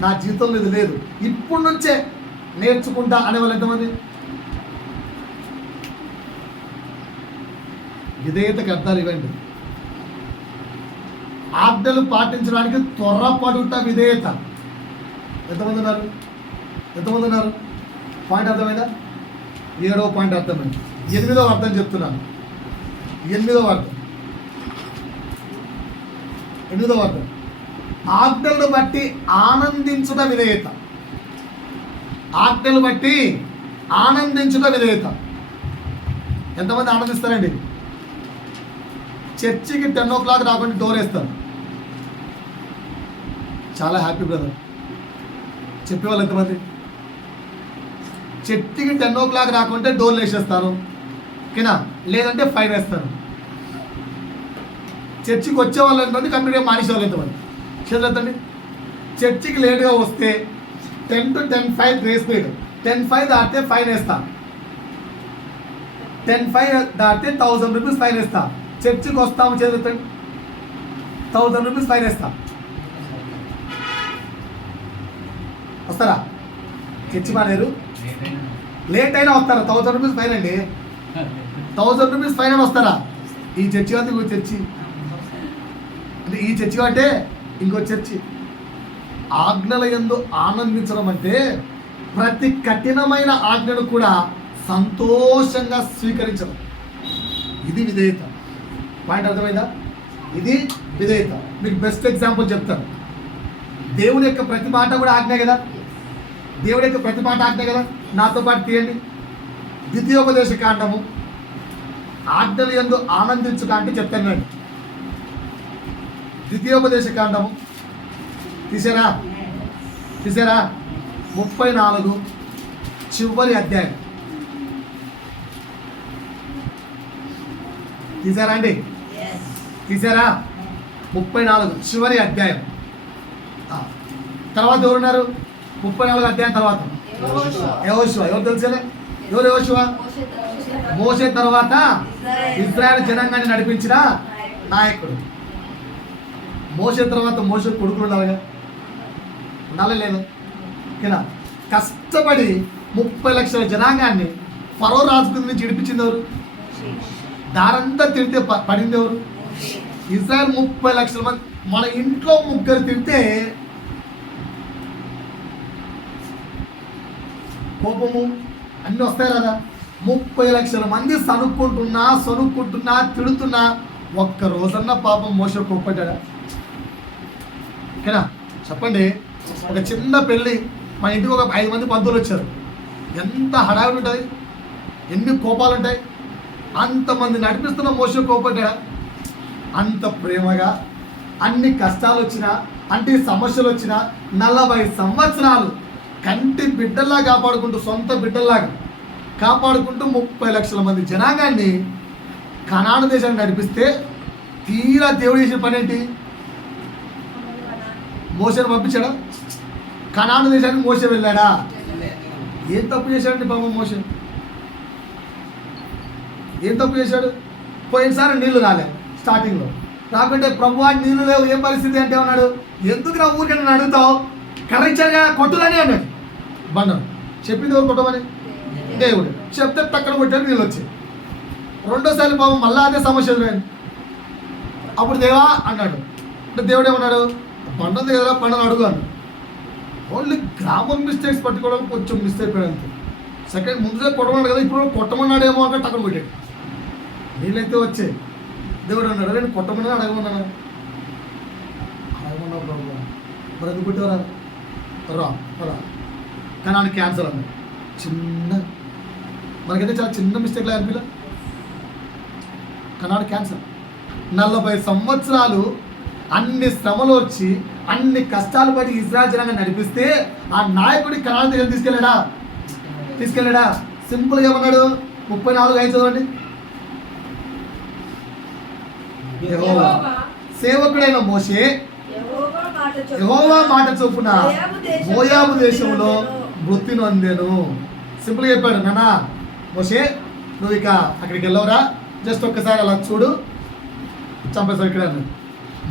నా జీవితంలో ఇది లేదు, ఇప్పుడు నుంచే నేర్చుకుంటా అనేవాళ్ళు ఎంతమంది? విధేయతకు అర్థాలు ఇవ్వండి. ఆజ్ఞలు పాటించడానికి త్వరపడుట విధేయత. ఎంతమంది ఉన్నారు? పాయింట్ అర్థమైందా? 7వ పాయింట్ అర్థమైంది. 8వ అర్థం చెప్తున్నాను. 8వ అర్థం ఆజ్ఞలను బట్టి ఆనందించుట విధేయత. ఎంతమంది ఆనందిస్తారండి? చర్చికి 10 o'clock రాకుండా డోర్ వేస్తారు. చాలా హ్యాపీ బ్రదర్. చెప్పేవాళ్ళు ఎంతమంది? చర్చికి 10 o'clock రాకుంటే డోర్లు వేసేస్తారు, ఓకేనా? లేదంటే ఫైన్ వేస్తారు. చర్చికి వచ్చే వాళ్ళు ఎంతమంది? కంప్లీట్గా మానేసే వాళ్ళు ఎంతమంది? చేతులెత్తండి. చర్చికి లేట్గా వస్తే 10 to 10:05 గ్రేస్ పీరియడ్. 10:05 దాటితే ఫైన్ వేస్తా. 10:05 దాటితే 1000 రూపీస్ ఫైన్ వేస్తా. చర్చికి వస్తాము చేతులెత్తండి, 1000 రూపీస్ ఫైన్ వేస్తా. వస్తారా? చర్చి మానేరు, లేట్ అయినా వస్తారా? 1000 రూపీస్ ఫైన్ అండి, 1000 రూపీస్ ఫైన్ అని వస్తారా? ఈ చర్చి అంటే ఇంకో చర్చి, అంటే ఈ చర్చి అంటే ఇంకో చర్చి. ఆజ్ఞల యందు ఆనందించడం అంటే ప్రతి కఠినమైన ఆజ్ఞను కూడా సంతోషంగా స్వీకరించడం. ఇది విధేయత. పాయింట్ అర్థమైందా? ఇది విధేయత. మీకు బెస్ట్ ఎగ్జాంపుల్ చెప్తాను. దేవుని యొక్క ప్రతి మాట కూడా ఆజ్ఞ కదా, దేవుడి యొక్క ప్రతి మాట ఆజ్ఞ కదా. నాతో పాటు తీయండి. ద్వితీయోపదేశ కాండము, ఆజ్ఞల యందు ఆనందించుట అంటే చెప్తాను రండి. ద్వితీయోపదేశ కాండము తీసారా? 34 చివరి అధ్యాయం తీసారా అండి? తీసారా? 34 చివరి అధ్యాయం. తర్వాత ఎవరున్నారు? 34 అధ్యాయం తర్వాత యెహోషువ. ఎవరు తెలుసులే? ఎవరు యెహోషువ? మోషే తర్వాత ఇశ్రాయేలు జనాంగాన్ని నడిపించిన నాయకుడు. మోషే తర్వాత మోషే కొడుకులు ఉండాలిగా, ఉండాలి లేదు? ఓకేనా? కష్టపడి 30 లక్షల జనాంగాన్ని ఫరో రాజు నుంచి విడిపించింది ఎవరు? దారంతా తిడితే పడింది ఎవరు? ఇజ్రాయెల్ 30 లక్షల మంది. మన ఇంట్లో 3 తిడితే కోపము అన్నీ వస్తాయి కదా. 30 లక్షల మంది సనుక్కుంటున్నా తిడుతున్నా ఒక్క రోజన్నా పాపం మోసే కోప్పడ్డా? ఓకేనా? చెప్పండి. ఒక చిన్న పెళ్ళి, మన ఇంటికి ఒక 5 మంది బంధువులు వచ్చారు, ఎంత హడావిడి ఉంటుంది, ఎన్ని కోపాలు ఉంటాయి. అంతమంది నడిపిస్తున్న మోసే కోప్పడ్డా? అంత ప్రేమగా అన్ని కష్టాలు వచ్చినా, అంటే సమస్యలు వచ్చినా 40 సంవత్సరాలు కంటి బిడ్డల్లా కాపాడుకుంటూ, సొంత బిడ్డల్లాగా కాపాడుకుంటూ 30 లక్షల మంది జనాంగాన్ని కనాను దేశాన్ని నడిపిస్తే, తీరా దేవుడు చేసిన పని ఏంటి? మోసేను పంపించాడా? కనాను దేశానికి మోసే వెళ్ళాడా? ఏం తప్పు చేశాడండి పాపం మోసే? ఏం తప్పు చేశాడు? పోయినసారి నీళ్లు రాలే, స్టార్టింగ్లో రాకుంటే ప్రభువా నీళ్లు లేవు, ఏం పరిస్థితి అంటే అన్నాడు. ఎందుకు నా ఊరికి నన్ను అడుగుతావు, కర్రించగా కొట్టుదని అన్నాడు. బండం చెప్పింది ఎవరు కొట్టమని? దేవుడు చెప్తే పక్కన కొట్టాడు, నీళ్ళు వచ్చాయి. రెండోసారి పాపం మళ్ళా అదే సమస్యలు లేదు. అప్పుడు దేవా అన్నాడు. అంటే దేవుడు ఏమన్నాడు? పండుంది కదా, పండుగ అడుగు అన్నాడు. ఓన్లీ గ్రామర్ మిస్టేక్స్ పట్టుకోవడానికి కొంచెం మిస్టేక్ అంతే. సెకండ్ ముందుగా కొట్టమన్నాడు కదా, ఇప్పుడు కొట్టమన్నాడేమో అంటే టక్కన కొట్టాడు. నీళ్ళైతే వచ్చాయి. దేవుడు అన్నాడు, నేను కొట్టమన్నా అడగమన్నాను. అడగమన్నా ప్రభు, మరి ఎందుకు కొట్టేవరా? రా కానీ ఆయన క్యాన్సర్ అన్నాడు. చిన్న మనకైతే చాలా చిన్న మిస్టేక్లా అనిపిలా. కనాడు క్యాన్సర్. 40 సంవత్సరాలు అన్ని శ్రమలు వచ్చి, అన్ని కష్టాలు పడి ఇజ్రాయెల్ జనాంగాన్ని నడిపిస్తే, ఆ నాయకుడి కనాడు దగ్గర తీసుకెళ్ళాడా? సింపుల్గా ఏమన్నాడు? 34:5 చదవండి. సేవకుడైన మోషే యెహోవా మాట చొప్పున మోయాబు దేశంలో మృతి నొందెను. సింపుల్గా చెప్పాడు. నానా మోషే, నువ్వు ఇక అక్కడికి వెళ్ళవరా, జస్ట్ ఒక్కసారి అలా చూడు, చంపేసావు ఇక్కడ అన్నాడు.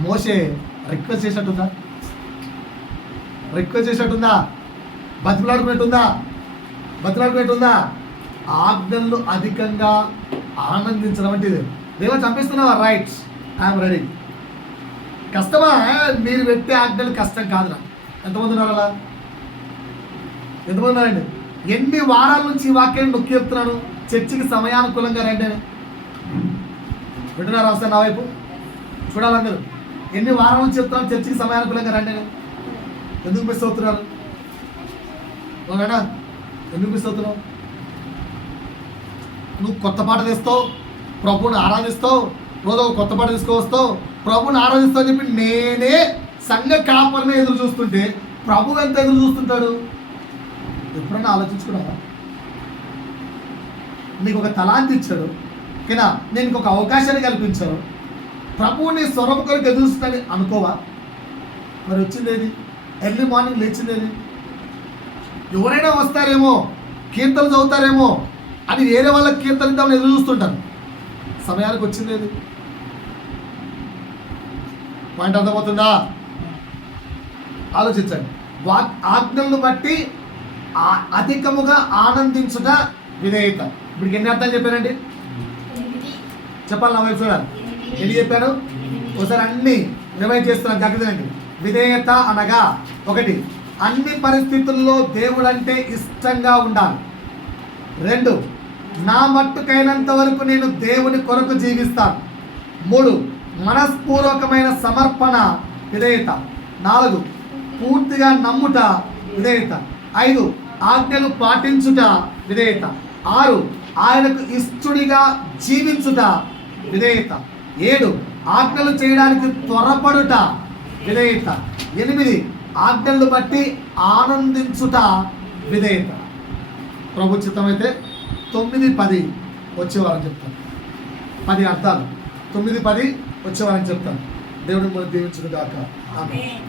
మోషే రిక్వెస్ట్ చేసినట్టుందా? బతిలాడుకున్నట్టుందా? ఆజ్ఞలను అధికంగా ఆనందించడం అంటే ఇది. దేవా చంపిస్తున్నావా? Rights, I'm ready. కష్టమా? మీరు పెట్టే ఆజ్ఞలు కష్టం కాదురా. ఎంతమంది ఉన్నారు అలా? ఎంతమంది ఉన్నారండి? ఎన్ని వారాల నుంచి ఈ వాక్యాన్ని నొక్కి చెప్తున్నాను, చర్చికి సమయానుకూలంగా రండి అని. వింటున్నారా? వస్తే నా వైపు చూడాలన్నారు. ఎన్ని వారాల నుంచి చెప్తున్నాను, చర్చికి సమయానుకూలంగా రండి అని. ఎందుకు మిస్ అవుతున్నారు? ఎందుకు మిస్ అవుతున్నావు? నువ్వు కొత్త పాట తెస్తావు, ప్రభువుని ఆరాధిస్తావు, రోజు ఒక కొత్త పాట తీసుకొస్తావు, ప్రభువుని ఆరాధిస్తావు అని చెప్పి నేనే సంఘ కాపరిని ఎదురు చూస్తుంటే ప్రభు ఎంత ఎదురు చూస్తుంటాడు? ఎప్పుడన్నా ఆలోచించుకున్నావా? నీకు ఒక తలాంతి ఇచ్చాడు, ఓకేనా? నేను ఇంకొక అవకాశాన్ని కల్పించాను, ప్రభువుని స్వరం కొరకు ఎదురు చూస్తానని అనుకోవా? మరి వచ్చిందేది? Early morning లేచిందేది? ఎవరైనా వస్తారేమో, కీర్తనలు చదువుతారేమో అని వేరే వాళ్ళకి కీర్తన ఇద్దామని ఎదురు చూస్తుంటారు. సమయానికి వచ్చిందేది? పాయింట్ అర్థమవుతుందా? ఆలోచించండి. ఆజ్ఞలను బట్టి అధికముగా ఆనందించుట విధేయత. ఇప్పుడు ఎన్ని అర్థాలు చెప్పానండి? చెప్పాలి, నా వైపు చూడాలి. ఎన్ని చెప్పాను? ఒకసారి అన్ని రివైజ్ చేస్తున్నాను, జాగ్రత్తగా. విధేయత అనగా 1, అన్ని పరిస్థితుల్లో దేవుడు అంటే ఇష్టంగా ఉండాలి. 2, నా మట్టుకైనంత వరకు నేను దేవుని కొరకు జీవిస్తాను. 3, మనస్పూర్వకమైన సమర్పణ విధేయత. 4, పూర్తిగా నమ్ముట విధేయత. 5, ఆజ్ఞలు పాటించుట విధేయత. 6, ఆయనకు ఇష్టడిగా జీవించుట విధేయత. 7, ఆజ్ఞలు చేయడానికి త్వరపడుట విధేయత. 8, ఆజ్ఞలు బట్టి ఆనందించుట విధేయత. ప్రభు చిత్తమైతే 9, 10 వచ్చేవారని చెప్తాను. 10 అర్థాలు 9, 10 వచ్చేవారని చెప్తాను. దేవుడు మనం దీవించును గాక. ఆమేన్.